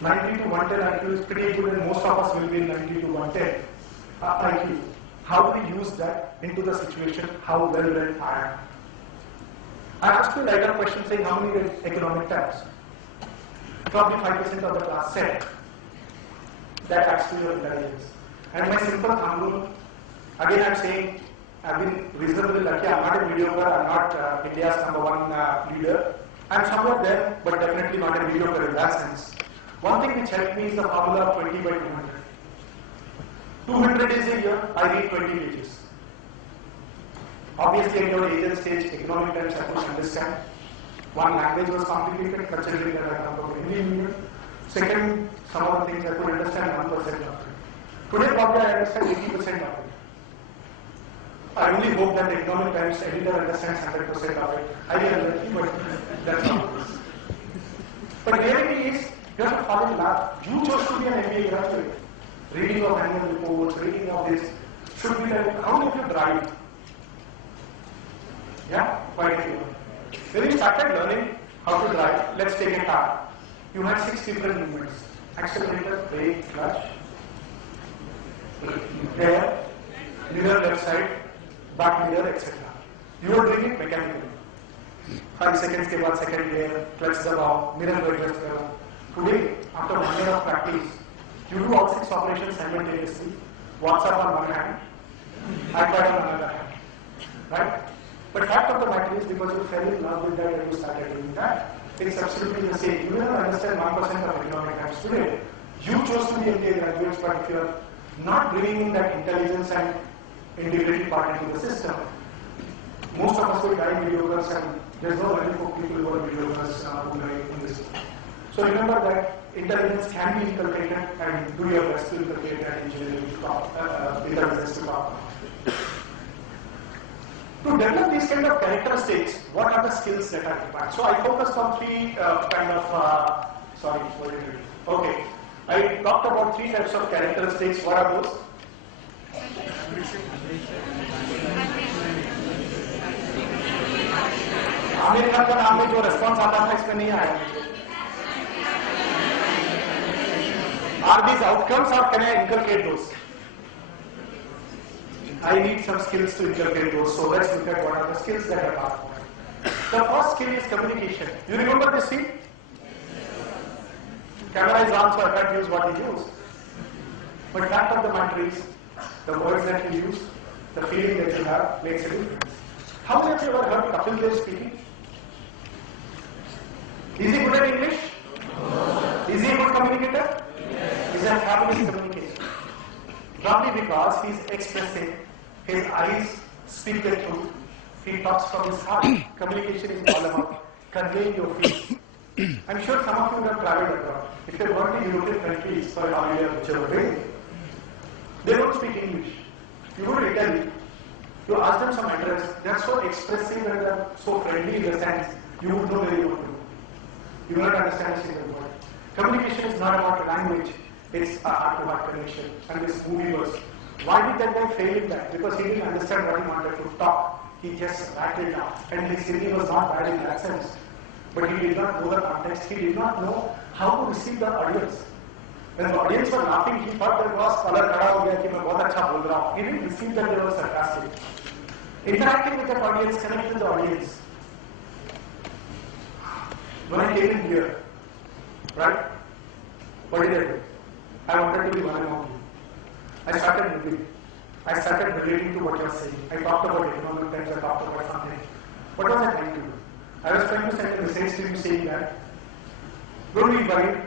90 to 110 IQ is pretty good, and most of us will be 90 to 110 IQ. How do we use that into the situation? How well read I am? I asked you a lighter question saying how many read economic terms? Probably 5% of the class said. That adds to your intelligence. And my simple thumb rule, again I'm saying, I've been reasonably lucky. I'm not a mediocre, I'm not India's #1 leader. I'm somewhere there, but definitely not a mediocre in that sense. One thing which helped me is the formula of 20 by 200. 200 days a year, I read 20 pages. Obviously, at your age and stage, economic terms I could understand. One, language was complicated, considering that I come from Indian medium. Second, some of the things I could understand 1% of it. Today, probably I understand 80% of it. I only hope that the economic times editor understands 100% of it. I am lucky, but that's not it. But reality is, you have to follow the lab. You chose to be an MBA graduate. Reading of annual reports, reading of this, should be like, how do you drive? Yeah? Why did you? When you started learning how to drive, let's take a car. You had 6 different movements. Accelerator, brake, clutch, gear, mirror left side, back mirror, etc. You were doing it mechanically. 5 seconds के बाद second gear, clutch दबाओ, mirror को adjust करो. Today, after 1 year of practice, you do all 6 operations simultaneously. WhatsApp on one hand, iPad on another hand. Right? But fact of the matter is, because you fell in love with that and you started doing that, it's absolutely the same. You will not understand 1% of economic terms today. You chose to be MBA graduates, but if you are not bringing in that intelligence and integrating part into the system, most of us will die mediocres, and there's no value for people who are mediocres who die in this. So remember that intelligence can be inculcated, and do your best to inculcate that intelligence to top. To develop these kind of characteristics, what are the skills that are required? So I focused on 3 Okay. I talked about 3 types of characteristics. What are those? Aamir Khan का नाम में जो response आता था इसमें नहीं आया. Are these outcomes, or can I inculcate those? I need some skills to inculcate those. So let's look at what are the skills that are taught. The first skill is communication. You remember this thing? Camera is on, so I can't use what he used. But fact of the matter is, the words that you use, the feeling that you have makes a difference. How many of you ever heard Kapil Dev speaking? Is he good at English? No. Is he a good communicator? Yes. Is that fabulous communication? Probably because he is expressing, his eyes speak the truth, he talks from his heart. Communication is all about conveying your feelings. I'm sure some of you would have traveled abroad. If they work in European countries for a holiday or whichever way, they don't speak English. You go to Italy, you ask them some address, they are so expressive and they are so friendly in the sense you would know where you want to go. You will not understand a single word. Communication is not about language, it's a heart-to-heart connection. And this movie was, why did that guy fail in that? Because he didn't understand what he wanted to talk. He just rattled out. And his Hindi was not bad in that sense. But he did not know the context. He did not know how to receive the audience. When the audience were laughing, he thought there was color khada ho gaya ki main bahut acha bol raha hu. He didn't receive that they were sarcastic. Interacting with the audience, connecting with the audience. When I came in here, right? What did I do? I wanted to be one among you. I started moving. I started relating to what you are saying. I talked about economic terms, I talked about something. What was I trying to do? I was trying to send a message to you saying that, don't be worried,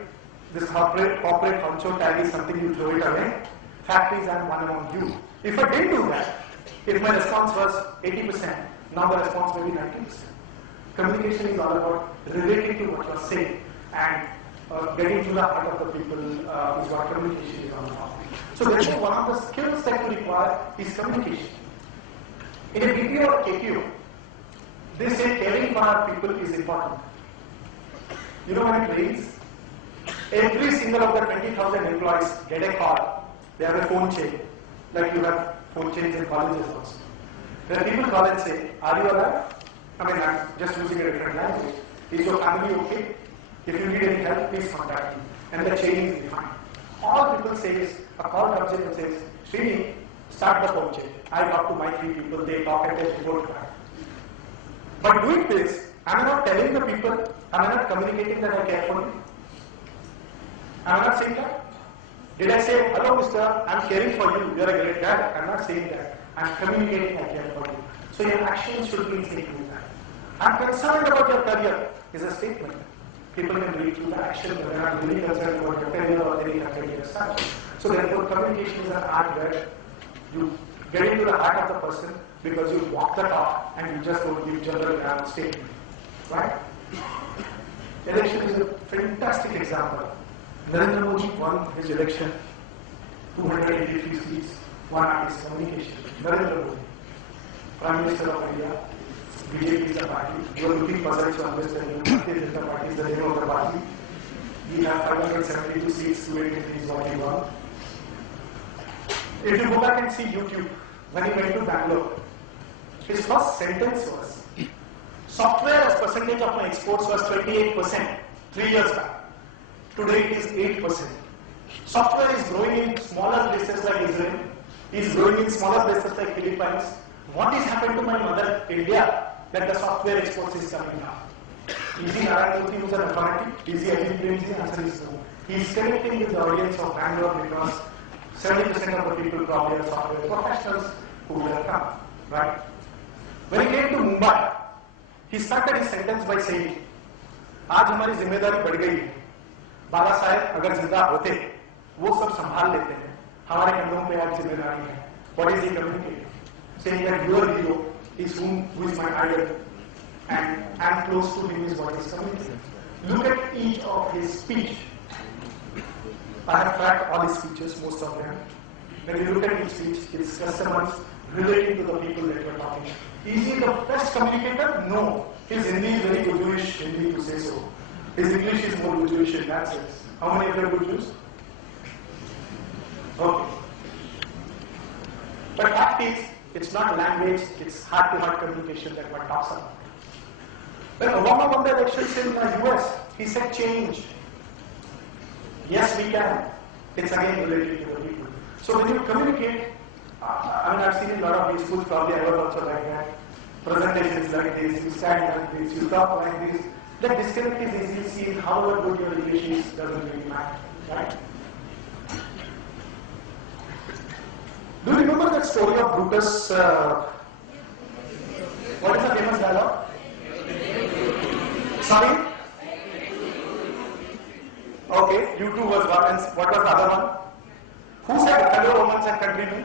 this corporate honcho tag is something you throw it away. Fact is, I am one among you. If I didn't do that, if my response was 80%, now the response may be 90%. Communication is all about relating to what you are saying and getting to the heart of the people is what communication is all about. So therefore, one of the skills that you require is communication. In a BPO or KPO, they say caring for our people is important. You know when it rains, every single of the 20,000 employees get a call. They have a phone chain, like you have phone chains in colleges also. When people call and say, are you alive? I mean, I'm just using a different language. Is your family okay? If you need any help, please contact me. And the chain is defined. All people say is, a call comes in and says, Srini, start the phone chain. I talk to my 3 people, they talk and they go back. But doing this, am I not telling the people, am I not communicating that I care for you? Am I not saying that? Did I say, hello mister, I'm caring for you, you're a great guy? I'm not saying that. I'm communicating I care for you. So your actions should be in sync with that. I'm concerned about your career is a statement. People can read through the action, but they're not really concerned about your career or any career as such. So therefore, communication is an art where you get into the heart of the person because you walk the talk and you just don't give general statement. Right? Election is a fantastic example. Narendra Modi won his election, 283 seats, one art is communication. Narendra Modi, Prime Minister of India, BJP is the party. You are looking puzzled to understand Bharatiya Janata Party is the name of the party. We have 572 seats, 283 is what he won. If you go back and see YouTube, when he went to Bangalore, his first sentence was, software as percentage of my exports was 28% 3 years back. Today it is 8%. Software is growing in smaller places like Israel, is growing in smaller places like Philippines. What has happened to my mother India that the software exports is coming down? Is he Narayana Murthy who's an authority? Is he educating? The answer is no. He is connecting with the audience of Bangalore because 70% of the people probably are software professionals who will have come. Right? When he came to Mumbai, he started his sentence by saying, आज हमारी जिम्मेदारी बढ़ गई है. बाबा साहेब अगर जिंदा होते, वो सब संभाल लेते हैं. हमारे कंधों पे आज जिम्मेदारी है. What is he communicating? Saying that your hero is who is my idol, and I am close to him is what he is communicating. Look at each of his speech. I have tracked all his speeches, most of them. When you look at each speech, his customers relating to the people that you are talking. Is he the best communicator? No. His Hindi is very Jewish Hindi to say so. His English is more Jewish in that sense. How many of them would use? Okay. But fact is, it's not language, it's heart-to-heart communication that one talks about. When Obama won the elections in the US, he said change. Yes, we can. It's again related to the people. So when you communicate, I mean, I've seen a lot of these schools, probably I was also like that. Presentations like this, you stand like this, you talk like this. The disconnect is easily seen. However good your English is, doesn't really matter. Right? Do you remember that story of Brutus? What is the famous dialogue? Sorry? Okay, you two was one, and what was the other one? Who said fellow Romans and countrymen?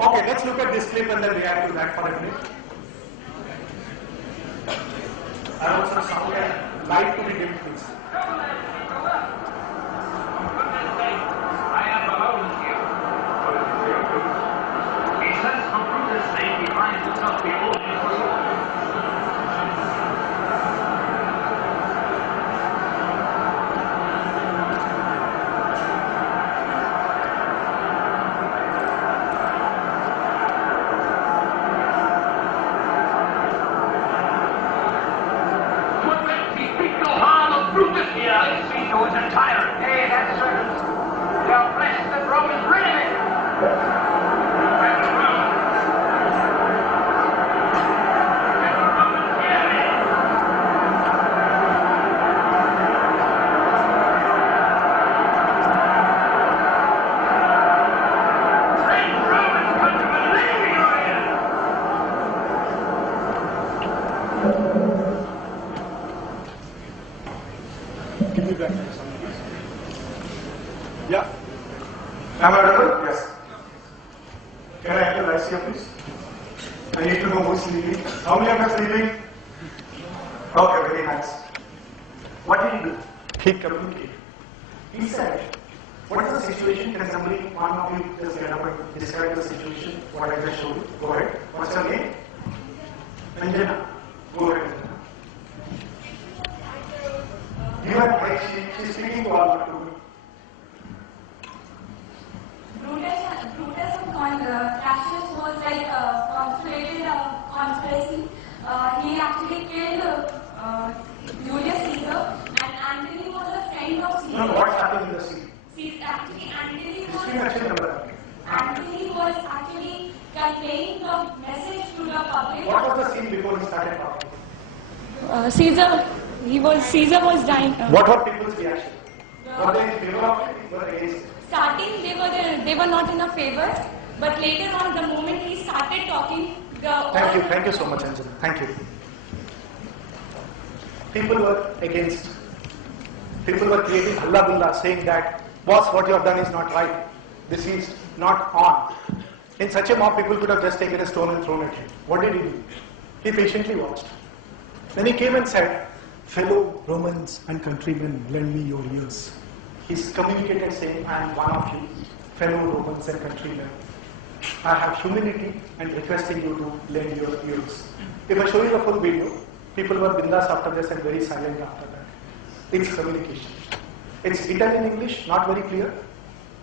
Okay, let's look at this clip and then react to that for a minute. I want some light to be dimmed, please. I am allowing you Some people. Yeah, Caesar was a tyrant. Hey, that's certain. The oppressed and Romans rid of it. And the Romans. And the Romans killed it. Great Roman countrymen, leave me here. Give me back. Yeah. Am I audible? Yes. Can I have the lights here, please? I need to know who's sleeping. How many of us sleeping? Okay, very nice. What did he do? He communicated. He said, what is the situation? Can somebody, one of you, just get up and describe the situation? What I just showed you. Go ahead. What's your name? Anjana. Go ahead. You are she's speaking to all of you. Brutus and Cassius was like conspirated conspiracy. He actually killed Julius Caesar, and Antony was a friend of Caesar. No, what's happening in the scene? Actually, Antony was actually conveying the message to the public. What was the scene before he started talking? Caesar was dying. What were people's reaction? Were they in favor of it? Were they against it? Starting, they were not in a favor, but later on, the moment he started talking, Thank you so much, Anjana. Thank you. People were against. People were creating hullabulla, saying that, boss, what you have done is not right. This is not on. In such a mob, people could have just taken a stone and thrown at him. What did he do? He patiently watched. Then he came and said, fellow Romans and countrymen, lend me your ears. He's communicated saying, I am one of you, fellow Romans and countrymen. I have humility and requesting you to lend your ears. If I show you the full video, people were bindas after this and very silent after that. It's communication. It's written in English, not very clear,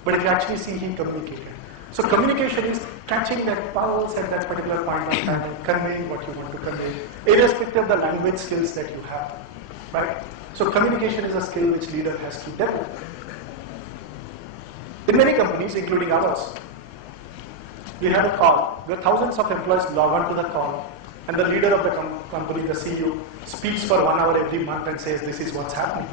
but if you actually see, he communicated. So communication is catching that pulse at that particular point of time and conveying what you want to convey, irrespective of the language skills that you have. Right? So communication is a skill which leader has to develop. In many companies, including ours, we had a call where thousands of employees log on to the call, and the leader of the company, the CEO, speaks for 1 hour every month and says, this is what's happening.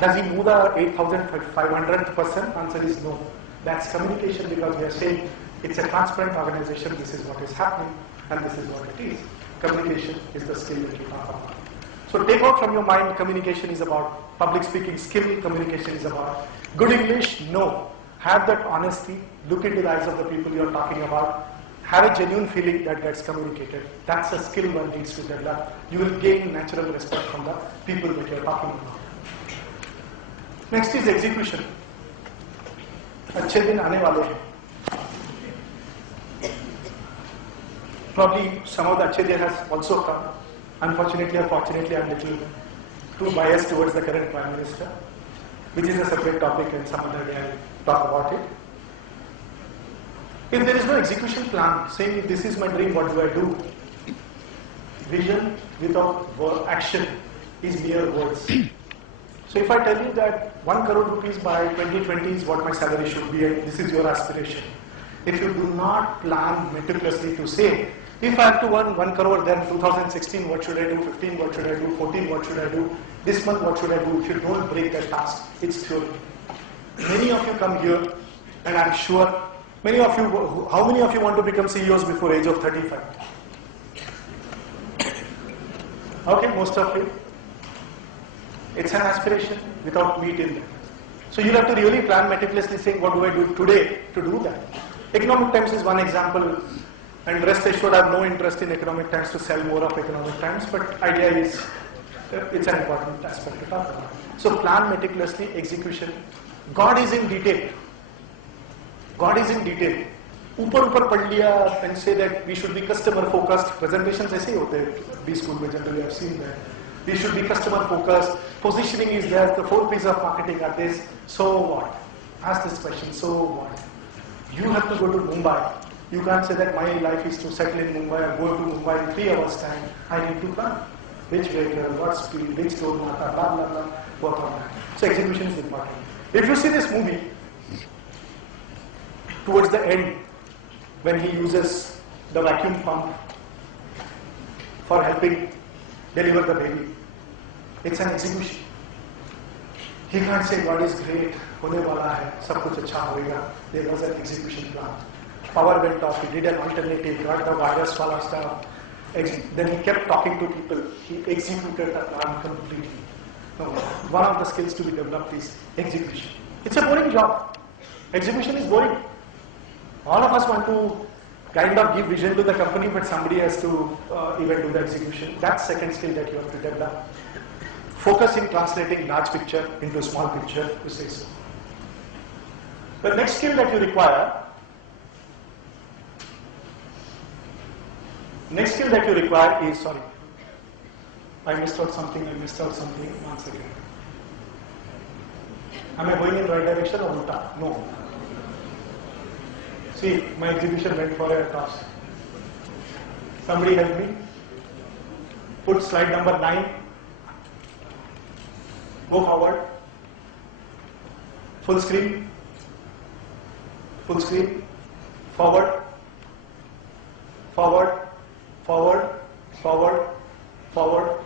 Does he know the 8,500th person? Answer is no. That's communication, because we are saying it's a transparent organization, this is what is happening, and this is what it is. Communication is the skill that you talk about. So take out from your mind, communication is about public speaking skill, communication is about good English, no. Have that honesty, look into the eyes of the people you are talking about, have a genuine feeling that gets communicated. That's a skill one needs to develop. You will gain natural respect from the people that you are talking about. Next is execution. अच्छे दिन आने वाले हैं. Probably some of the अच्छे दिन has also come. Unfortunately or fortunately, I'm a little too biased towards the current Prime Minister, which is a separate topic and some other day I'll talk about it. If there is no execution plan, saying if this is my dream, what do I do? Vision without action is mere words. So if I tell you that 1 crore rupees by 2020 is what my salary should be, and this is your aspiration. If you do not plan meticulously to say, if I have to earn 1 crore, then 2016, what should I do? 15, what should I do? 14, what should I do? This month, what should I do? If you don't break that task, it's theory. Many of you come here, and I'm sure, many of you, how many of you want to become CEOs before age of 35? Okay, most of you. It's an aspiration without meat in there. So you'll have to really plan meticulously, saying, what do I do today to do that? Economic Times is one example, and rest assured I have no interest in Economic Times to sell more of Economic Times, but idea is, it's an important aspect to talk about. So plan meticulously, execution. God is in detail. God is in detail. ऊपर पढ़ लिया and say that we should be customer focused. Presentations ऐसे ही होते हैं B school में generally I've seen that. We should be customer focused. Positioning is there. The 4 P's of marketing are this. So what? Ask this question. So what? You have to go to Mumbai. You can't say that my life is to settle in Mumbai or go to Mumbai in 3 hours time. I need to plan. Which vehicle, what speed, which toll mata, blah blah blah. Work on that. So execution is important. If you see this movie, towards the end, when he uses the vacuum pump for helping deliver the baby, it's an execution. He can't say God is great, hone wala hai, sab kuch acha hoega. There was an execution plan. Power went off, he did an alternative, got the virus wala stuff. Then he kept talking to people. He executed the plan completely. No, one of the skills to be developed is execution. It's a boring job. Execution is boring. All of us want to kind of give vision to the company, but somebody has to even do the execution. That's second skill that you have to develop. Focus in translating large picture into small picture, to say so. The next skill that you require, is, sorry, I missed out something. One second. Am I going in right direction or ulta? No. See, my exhibition went for a toss. Somebody help me. Put slide number 9. Go forward. Full screen. Full screen. Forward. Forward. Forward. Forward. Forward.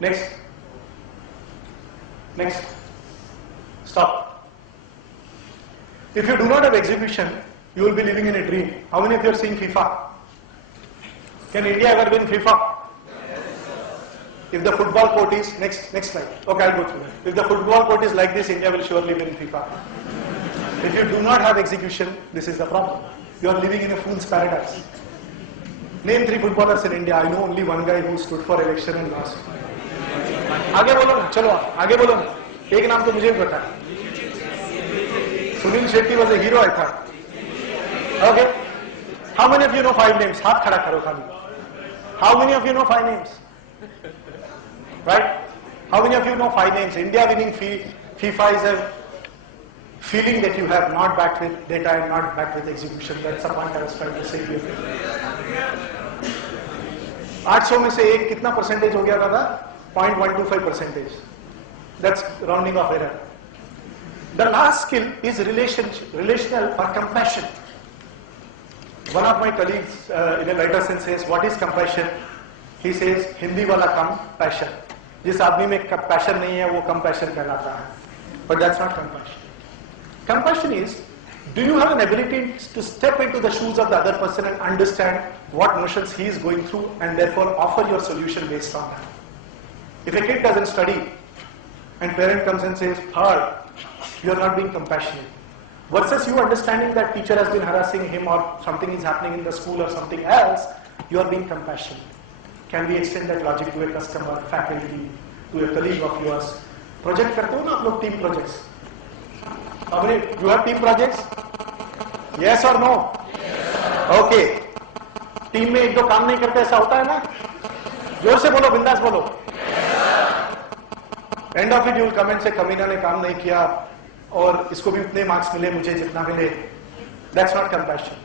Next. Next. Stop. If you do not have execution, you will be living in a dream. How many of you are seeing FIFA? Can India ever win FIFA? If the football court is, next slide. Okay, I'll go through that. If the football court is like this, India will surely win FIFA. If you do not have execution, this is the problem. You are living in a fool's paradise. Name 3 footballers in India. I know only one guy who stood for election and lost. आगे बोलो ना, चलो आगे बोलो ना. एक नाम तो मुझे भी पता है. Sunil Shetty was a hero, I thought. Okay. How many of you know 5 names? हाथ खड़ा करो खाली. How many of you know 5 names? Right? How many of you know 5 names? India winning FIFA is a feeling that you have, not backed with data and not backed with execution. That's the point I was trying to say here. 800 में से एक कितना percentage हो गया दादा? 0.125%. That's rounding off error. The last skill is relational or compassion. One of my colleagues in a lighter sense says, what is compassion? He says, Hindi wala kam passion. जिस आदमी में passion नहीं है, वो compassion कहलाता है. But that's not compassion. Compassion is, do you have an ability to step into the shoes of the other person and understand what emotions he is going through and therefore offer your solution based on that? If a kid doesn't study and parent comes and says, hard, you are not being compassionate. Versus you understanding that teacher has been harassing him or something is happening in the school or something else, you are being compassionate. Can we extend that logic to a customer, faculty, to a colleague of yours? Project करते हो ना आप लोग team projects? How many? You have team projects? Yes or no? Yes. Okay. Team में एक दो काम नहीं करते ऐसा होता है ना? जोर से बोलो, बिंदास बोलो. End of it you will come and say कमीना ने काम नहीं किया और इसको भी उतने marks मिले मुझे जितना मिले. That's not compassion.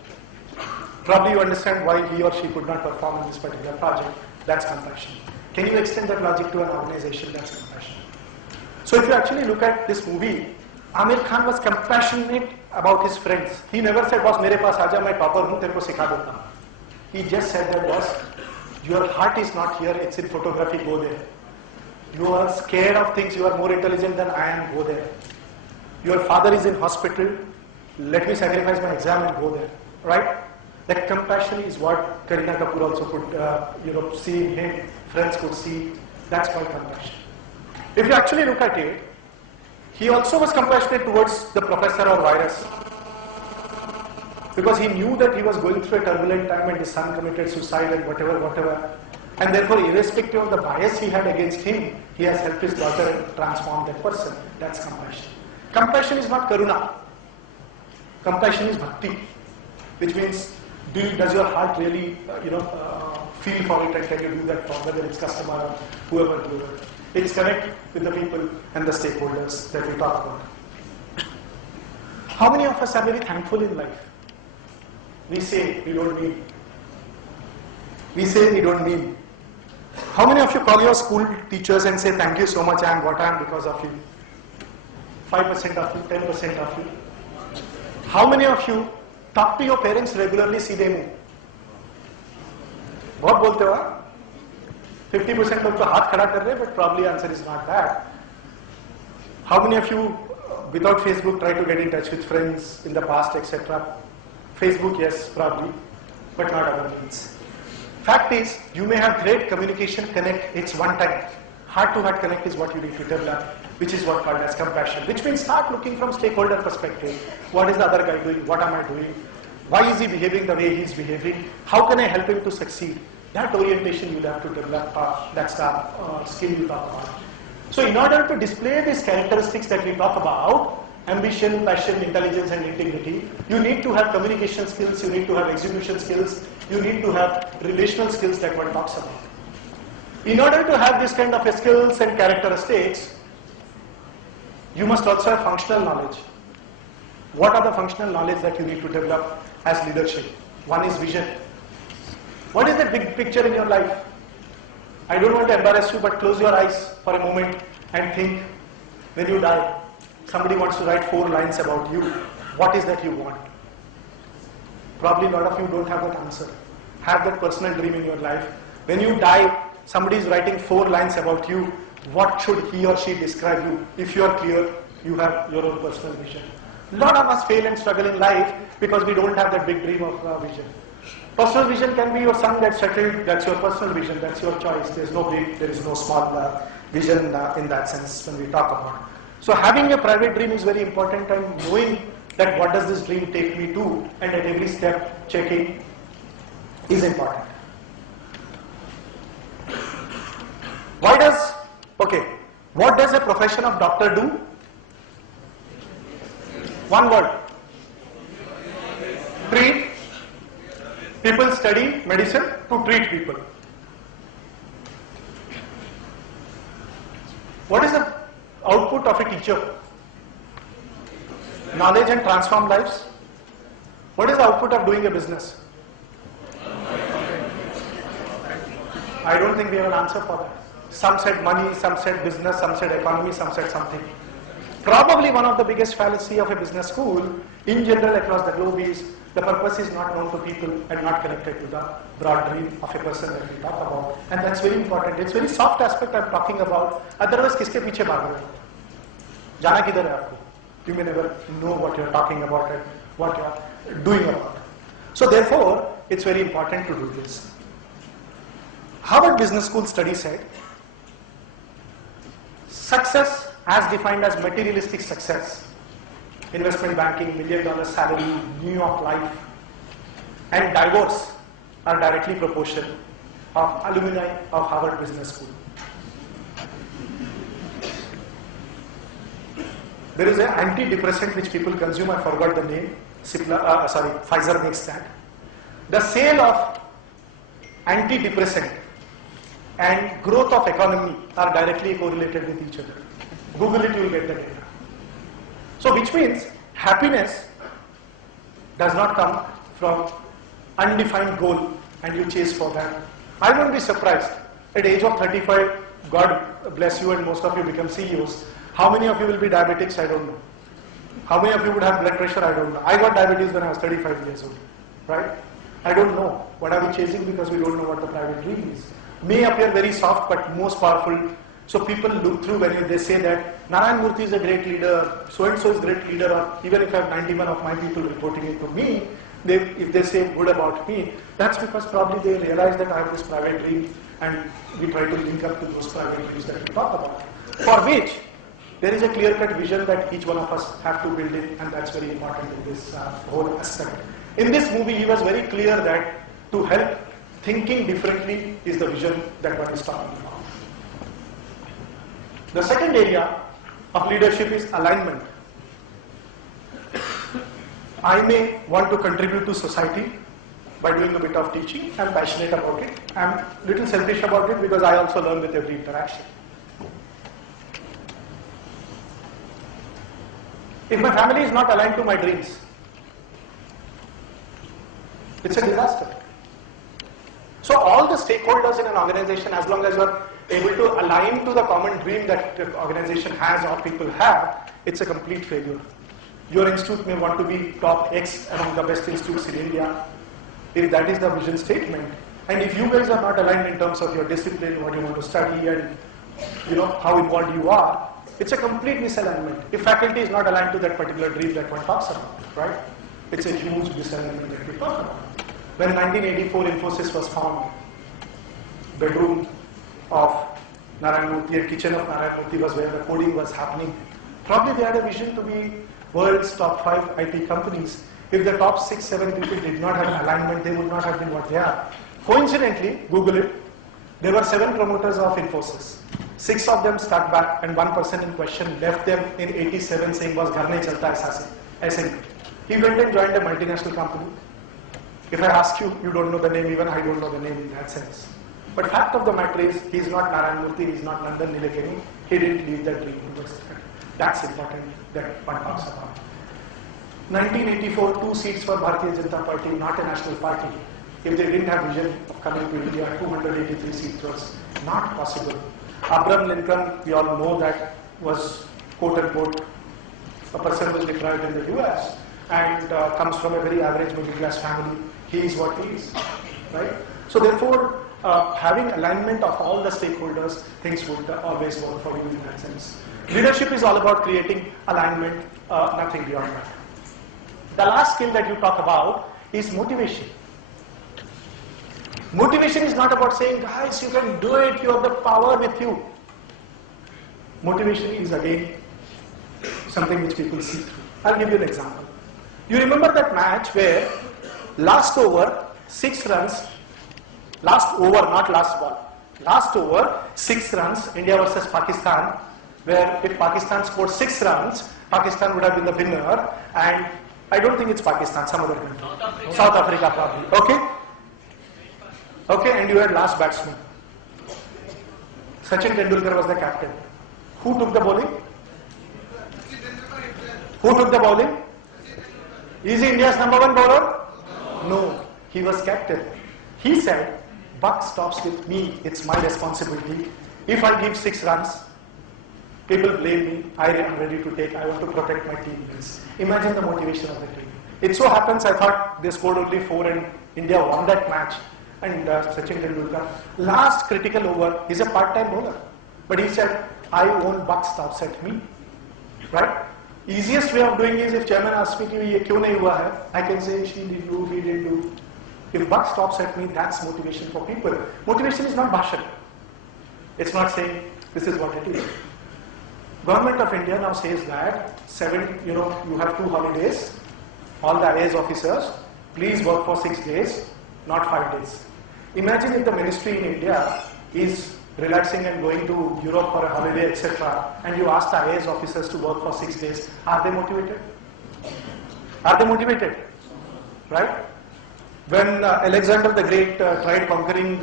Probably you understand why he or she could not perform in this particular project. That's compassion. Can you extend that logic to an organization? That's compassion. So if you actually look at this movie, Amir Khan was compassionate about his friends. He never said, boss, मेरे पास आजा, मैं topper हूँ, तेरे को सिखा देता हूँ. He just said that, boss, your heart is not here, it's in photography, go there. You are scared of things, you are more intelligent than I am, go there. Your father is in hospital, let me sacrifice my exam and go there. Right? That compassion is what Kareena Kapoor also could see in him, friends could see. That's called compassion. If you actually look at it, he also was compassionate towards the professor or virus. Because he knew that he was going through a turbulent time and his son committed suicide and whatever. And therefore, irrespective of the bias he had against him, he has helped his daughter and transformed that person. That's compassion. Compassion is not karuna. Compassion is bhakti. which means does your heart really, feel for it, and can you do that for whether it's customer or whoever. It's connect with the people and the stakeholders that we talk about. How many of us are very thankful in life? We say we don't mean. We say we don't mean. How many of you call your school teachers and say, thank you so much, I am what I am because of you? 5% of you, 10% of you. How many of you talk to your parents regularly, सीधे मुंह? बहुत बोलते हो आप? 50% लोग तो हाथ खड़ा कर रहे हैं, but probably answer is not that. How many of you, without Facebook, try to get in touch with friends in the past, etc.? Facebook, yes, probably, but not other means. Fact is, you may have great communication connect, it's one time. Heart-to-heart connect is what you need to develop, which is what called as compassion, which means start looking from stakeholder perspective. What is the other guy doing? What am I doing? Why is he behaving the way he is behaving? How can I help him to succeed? That orientation you'll have to develop. That's the skill you talk about. So in order to display these characteristics that we talk about, ambition, passion, intelligence and integrity, you need to have communication skills, you need to have execution skills, you need to have relational skills that one talks about. In order to have this kind of skills and characteristics, you must also have functional knowledge. What are the functional knowledge that you need to develop as leadership? One is vision. What is the big picture in your life? I don't want to embarrass you, but close your eyes for a moment and think, when you die, somebody wants to write 4 lines about you. What is that you want? Probably a lot of you don't have that answer. Have that personal dream in your life. When you die, somebody is writing 4 lines about you. What should he or she describe you? If you are clear, you have your own personal vision. A lot of us fail and struggle in life because we don't have that big dream of vision. Personal vision can be your son that's settled, that's your personal vision, that's your choice. There is no big, there is no small vision in that sense when we talk about. So having a private dream is very important, and knowing that what does this dream take me to, and at every step checking is important. What does a profession of doctor do? One word. Treat. People study medicine to treat people. What is the output of a teacher? Knowledge and transform lives. What is the output of doing a business? I don't think we have an answer for that. Some said money, some said business, some said economy, some said something. Probably one of the biggest fallacy of a business school in general across the globe is the purpose is not known to people and not connected to the broad dream of a person that we talk about. And that's very important. It's very soft aspect I'm talking about. Otherwise, kiske piche bhag rahe ho? Jana kidhar hai aapko? You may never know what you're talking about and what you're doing about it. So therefore, it's very important to do this. Harvard Business School study said, success as defined as materialistic success, investment banking, $1 million salary, New York life, and divorce are directly proportional of alumni of Harvard Business School. There is an antidepressant which people consume, I forgot the name, Pfizer makes that. The sale of antidepressant and growth of economy are directly correlated with each other. Google it, you will get the data. So which means happiness does not come from undefined goal and you chase for that. I won't be surprised. At the age of 35, God bless you and most of you become CEOs. How many of you will be diabetics? I don't know. How many of you would have blood pressure? I don't know. I got diabetes when I was 35 years old. Right? I don't know. What are we chasing? Because we don't know what the private dream is. May appear very soft but most powerful. So people look through when they say that Narayan Murthy is a great leader, so-and-so is a great leader, or even if I have 91 of my people reporting it to me, if they say good about me, that's because probably they realize that I have this private dream and we try to link up to those private dreams that we talk about. For which, there is a clear-cut vision that each one of us have to build in, and that's very important in this whole aspect. In this movie, he was very clear that to help thinking differently is the vision that one is talking about. The second area of leadership is alignment. I may want to contribute to society by doing a bit of teaching. I'm passionate about it. I'm a little selfish about it because I also learn with every interaction. If my family is not aligned to my dreams, it's a disaster. So all the stakeholders in an organization, as long as you are able to align to the common dream that the organization has or people have, it's a complete failure. Your institute may want to be top X among the best institutes in India, if that is the vision statement. And if you guys are not aligned in terms of your discipline, what you want to study, and how involved you are, it's a complete misalignment. If faculty is not aligned to that particular dream that one talks about, right? It's a huge misalignment that we talk about. When 1984 Infosys was formed, bedroom of Narayan Murthy and kitchen of Narayan Murthy was where the coding was happening. Probably they had a vision to be world's top 5 IT companies. If the top 6, 7 people did not have alignment, they would not have been what they are. Coincidentally, Google it, there were 7 promoters of Infosys. 6 of them stuck back and one person in question left them in 87 saying was ghar nahi chalta aise. He went and joined a multinational company. If I ask you, you don't know the name, even I don't know the name in that sense. But fact of the matter is, he is not Narayan Murthy, he is not Nandan Nilekani, he didn't leave that dream. That's important that one talks about. 1984, 2 seats for Bharatiya Janata Party, not a national party. If they didn't have vision of coming to India, 283 seats was not possible. Abraham Lincoln, we all know that, was quote unquote a person who was deprived in the US and comes from a very average middle class family. He is what he is, right? So therefore, having alignment of all the stakeholders, things would always work for you in that sense. Leadership is all about creating alignment, nothing beyond that. The last skill that you talk about is motivation. Motivation is not about saying, guys, you can do it, you have the power with you. Motivation is again something which people see through. I'll give you an example. You remember that match where last over, 6 runs, last over, not last ball, last over, 6 runs, India versus Pakistan, where if Pakistan scored 6 runs, Pakistan would have been the winner, and I don't think it's Pakistan, some other country. South Africa probably. Okay? Okay, and you had last batsman. Sachin Tendulkar was the captain. Who took the bowling? Who took the bowling? Is he India's #1 bowler? No, he was captain. He said, buck stops with me, it's my responsibility. If I give 6 runs, people blame me, I am ready to take, I want to protect my team. Imagine the motivation of the team. It so happens I thought they scored only 4 and India won that match. And Sachin Tendulkar, last critical over, he's a part-time bowler. But he said, I won't buck stops at me. Right? Easiest way of doing is if chairman asks me, ye kyun nahi hua hai? I can say, she didn't do, he didn't do. If buck stops at me, that's motivation for people. Motivation is not bhashan. It's not saying, this is what it is. Government of India now says that, you have 2 holidays, all the IAS officers, please work for 6 days, not 5 days. Imagine if the ministry in India is relaxing and going to Europe for a holiday, etc., and you ask the IAS officers to work for 6 days. Are they motivated? Are they motivated? Right? When Alexander the Great tried conquering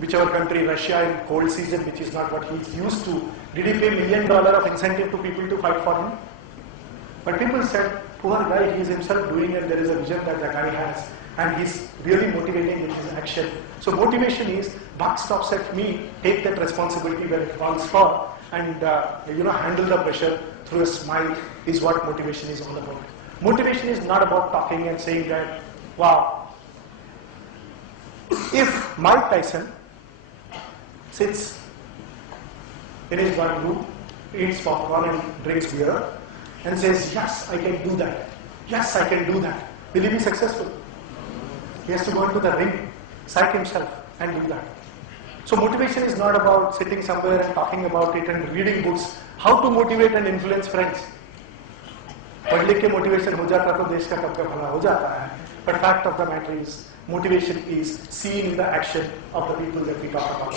whichever country, Russia, in cold season, which is not what he's used to, did he pay $1 million of incentive to people to fight for him? But people said, poor guy, he's himself doing it, there is a vision that the guy has. And he's really motivating with his action. So motivation is, buck stops at me, take that responsibility where it falls for, and handle the pressure through a smile is what motivation is all about. Motivation is not about talking and saying that, wow. If Mike Tyson sits in his one room, eats popcorn and drinks beer, and says, yes, I can do that. Yes, I can do that. Will he be successful? He has to go into the ring, psych himself, and do that. So motivation is not about sitting somewhere and talking about it and reading books. How to motivate and influence friends. पढ़ लिख के motivation हो जाता तो देश का कब का भला हो जाता है. But fact of the matter is, motivation is seen in the action of the people that we talk about.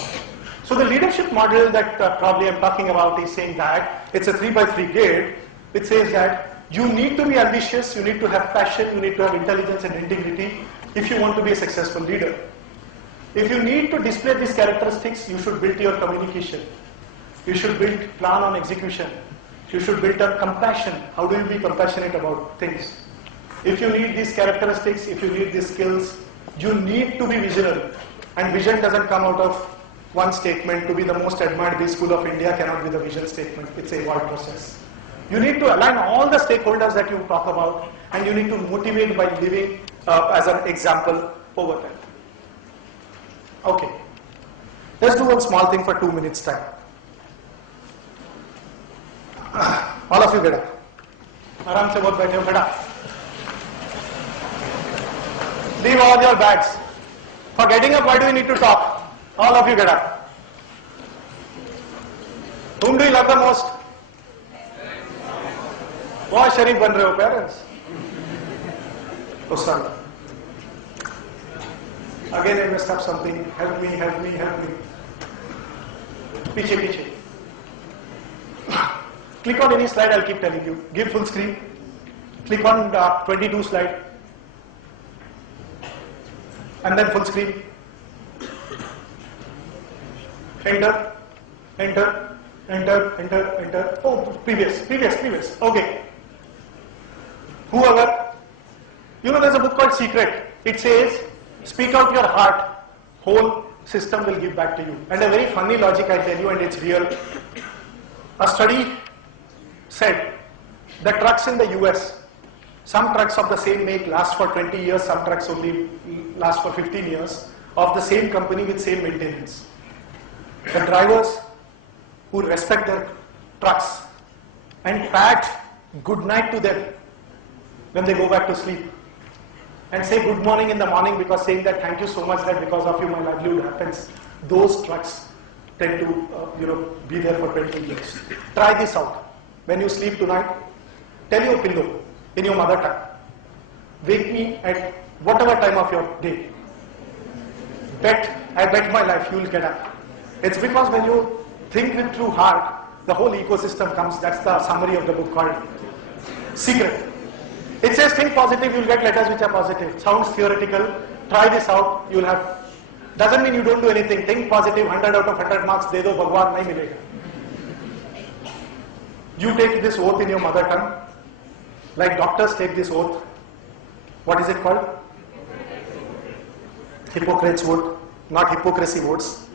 So the leadership model that probably I'm talking about is saying that it's a 3x3 grid, which says that You need to be ambitious, you need to have passion, you need to have intelligence and integrity if you want to be a successful leader. If you need to display these characteristics, you should build your communication. You should build plan on execution. You should build up compassion. How do you be compassionate about things? If you need these characteristics, if you need these skills, you need to be visionary. And vision doesn't come out of one statement. To be the most admired bee school of India cannot be the vision statement. It's a evolved process. You need to align all the stakeholders that you talk about, and you need to motivate by living as an example over time. Okay. Let's do one small thing for 2 minutes time. All of you get up. आराम से बहुत बैठे हो, बेटा. Leave all your bags. For getting up, why do we need to talk? All of you get up. Whom do you love the most? बहुत शरीफ बन रहे हो parents. Ustan. Again I messed up something. Help me, help me, help me. पीछे पीछे. Click on any slide, I'll keep telling you. Give full screen. Click on 22 slide. And then full screen. Enter, enter, enter, enter, enter. Oh, previous. Okay. Whoever, you know there's a book called Secret. It says, speak out your heart, whole system will give back to you. And a very funny logic I tell you, and it's real. A study said the trucks in the US, some trucks of the same make last for 20 years, some trucks only last for 15 years, of the same company with same maintenance. The drivers who respect their trucks and pat good night to them when they go back to sleep and say good morning in the morning, because saying that thank you so much that because of you my livelihood happens, those trucks tend to be there for 20 years. Try this out. When you sleep tonight, tell your pillow in your mother tongue, wake me at whatever time of your day. I bet my life you will get up. It's because when you think with true heart, the whole ecosystem comes. That's the summary of the book called Secret. It says think positive, you'll get letters which are positive. Sounds theoretical. Try this out, you'll have. Doesn't mean you don't do anything. Think positive, 100 out of 100 marks, de do, Bhagwan nahi milega. You take this oath in your mother tongue, like doctors take this oath. What is it called? Hippocrates oath, not hypocrisy votes.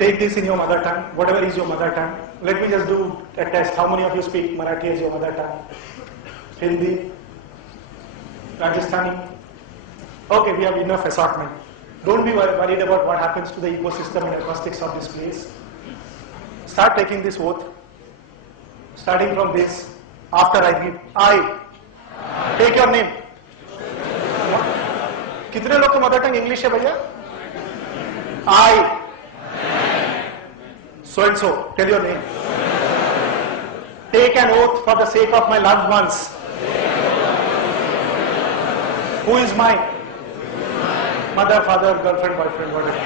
Take this in your mother tongue, whatever is your mother tongue. Let me just do a test. How many of you speak Marathi as your mother tongue? Hindi? Rajasthani? Okay, we have enough assortment. Don't be worried about what happens to the ecosystem and acoustics of this place. Start taking this oath. Starting from this, after I read, I. Take your name. कितने लोग को mother tongue English है भैया? I. So and so. Tell your name. Take an oath for the sake of my loved ones. Who is mine? Mother, father, girlfriend, boyfriend, whatever.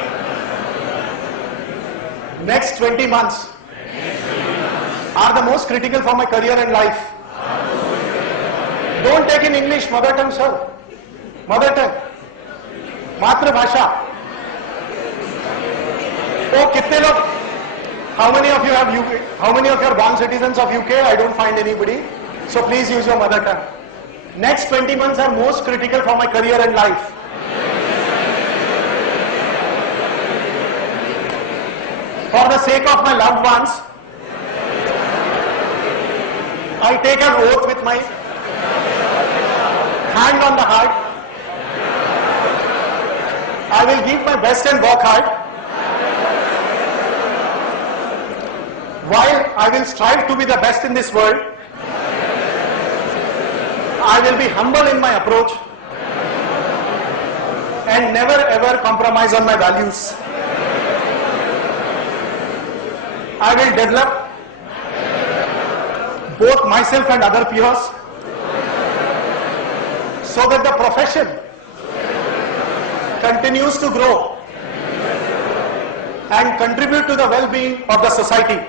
Next 20 months are the most critical for my career and life. Don't take in English, mother tongue, sir. Mother tongue. Matra Bhasha. Oh, kitne log? How many of you have UK? How many of you are born citizens of UK? I don't find anybody. So please use your mother tongue. Next 20 months are most critical for my career and life. For the sake of my loved ones, I take an oath with my hand on the heart. I will give my best and work hard. While I will strive to be the best in this world, I will be humble in my approach and never ever compromise on my values. I will develop both myself and other peers so that the profession continues to grow and contribute to the well-being of the society.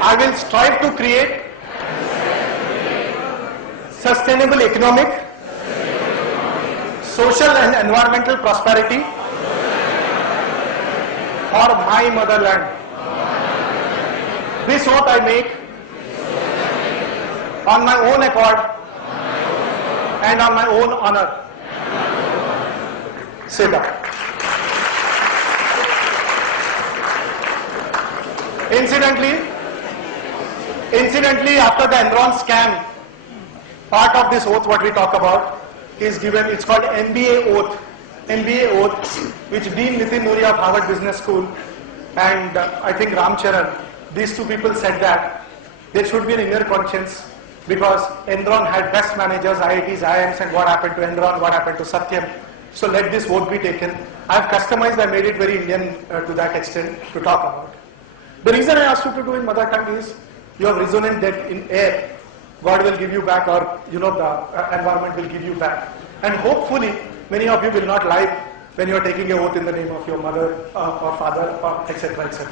I will strive to create sustainable economic, social and environmental prosperity for my motherland. This oath I make on my own accord and on my own honor. Sit down. Incidentally, after the Enron scam, part of this oath what we talk about is given, it's called MBA oath. MBA oath, which Dean Nitin Noori of Harvard Business School and I think Ram Charan, these two people said that there should be an inner conscience because Enron had best managers, IITs, IIMs, and what happened to Enron, what happened to Satyam. So let this vote be taken. I have customized, I made it very Indian to that extent to talk about. The reason I asked you to do in mother tongue is you have resonant that in air, God will give you back, or the environment will give you back. And hopefully, many of you will not lie when you are taking an oath in the name of your mother or father, or etc., etc.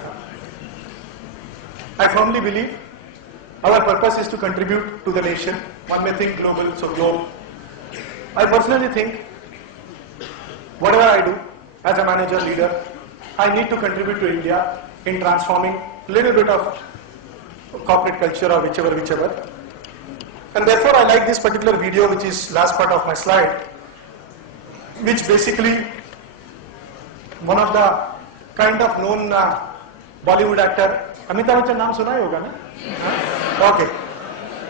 I firmly believe our purpose is to contribute to the nation. One may think global, so globe. I personally think whatever I do as a manager, leader, I need to contribute to India in transforming a little bit of corporate culture or whichever. And therefore I like this particular video, which is last part of my slide, which basically one of the kind of known Bollywood actor, Amitabh Bachchan naam suna hi hoga na? Okay.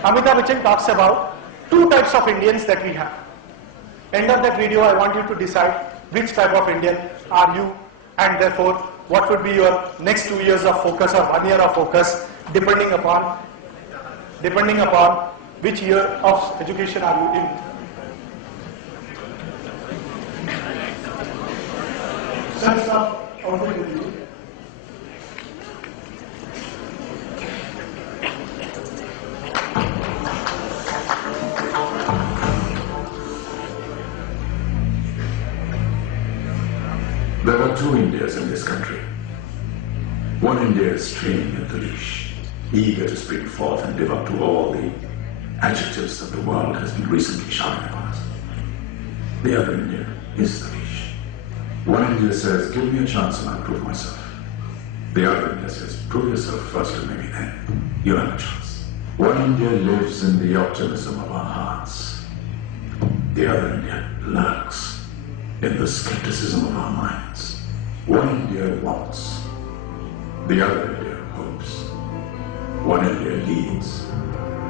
Amitabh Bachchan talks about two types of Indians that we have. End of that video, I want you to decide which type of Indian are you, and therefore what would be your next 2 years of focus or 1 year of focus, depending upon which year of education are you in. Let's start already with you. There are two Indias in this country. One India is training at the leash, eager to spring forth and live up to all the adjectives that the world has been recently shouting about. The other India is the leash. One India says, give me a chance and I'll prove myself. The other India says, prove yourself first and maybe then you'll have a chance. One India lives in the optimism of our hearts. The other India lurks in the skepticism of our minds. One India wants. The other India hopes. One India leads.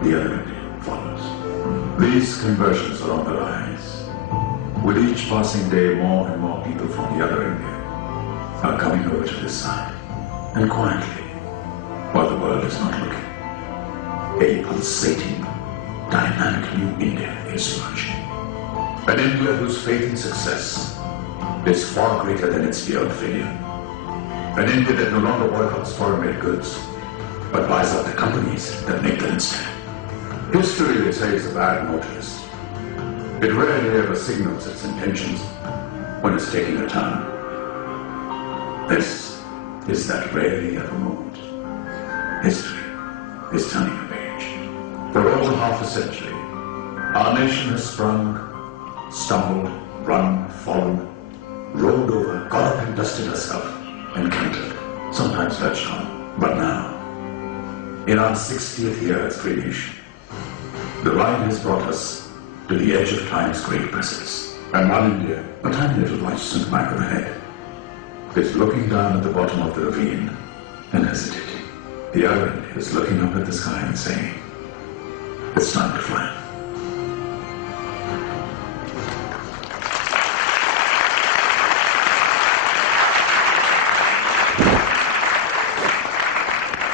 The other India follows. These conversions are on the rise. With each passing day, more and more people from the other India are coming over to this side. And quietly, while the world is not looking, a pulsating, dynamic new India is emerging. An India whose faith in success is far greater than its fear of failure. An India that no longer boycotts foreign-made goods, but buys up the companies that make them instead. History, they say, is a bad motorist. It rarely ever signals its intentions when it's taking a turn. This is that rarely ever moment. History is turning a page. For over half a century, our nation has sprung, stumbled, run, fallen, rolled over, got up and dusted herself, and cantered, sometimes lurched on. But now, in our 60th year as free nation, the ride has brought us to the edge of time's great precipice. And one India, a tiny little voice in the back of the head, is looking down at the bottom of the ravine and hesitating. The other India is looking up at the sky and saying, it's time to fly.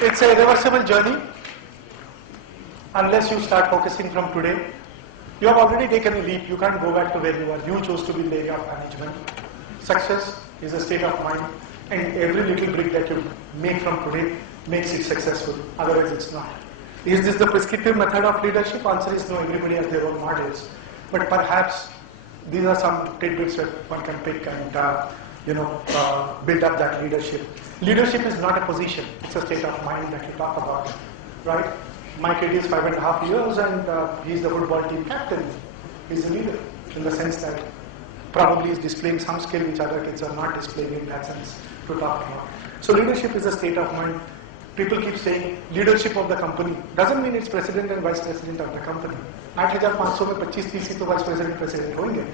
It's a irreversible journey unless you start focusing from today. You have already taken a leap. You can't go back to where you were. You chose to be in the area of management. Success is a state of mind, and every little brick that you make from today makes it successful. Otherwise, it's not. Is this the prescriptive method of leadership? Answer is no. Everybody has their own models. But perhaps these are some tidbits that one can pick and build up that leadership. Leadership is not a position, it's a state of mind that you talk about, right? My kid is 5.5 years and he's the football team captain. He's a leader in the sense that probably is displaying some skill which other kids are not displaying in that sense to talk about. So leadership is a state of mind. People keep saying leadership of the company. Doesn't mean it's president and vice president of the company. 8,500 में 25-30 ही तो vice president होंगे.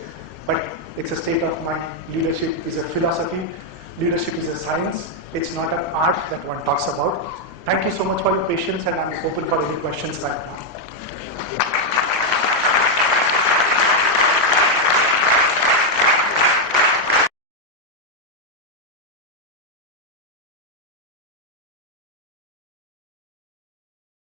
But it's a state of mind. Leadership is a philosophy. Leadership is a science. It's not an art that one talks about. Thank you so much for your patience, and I'm open for any questions right now.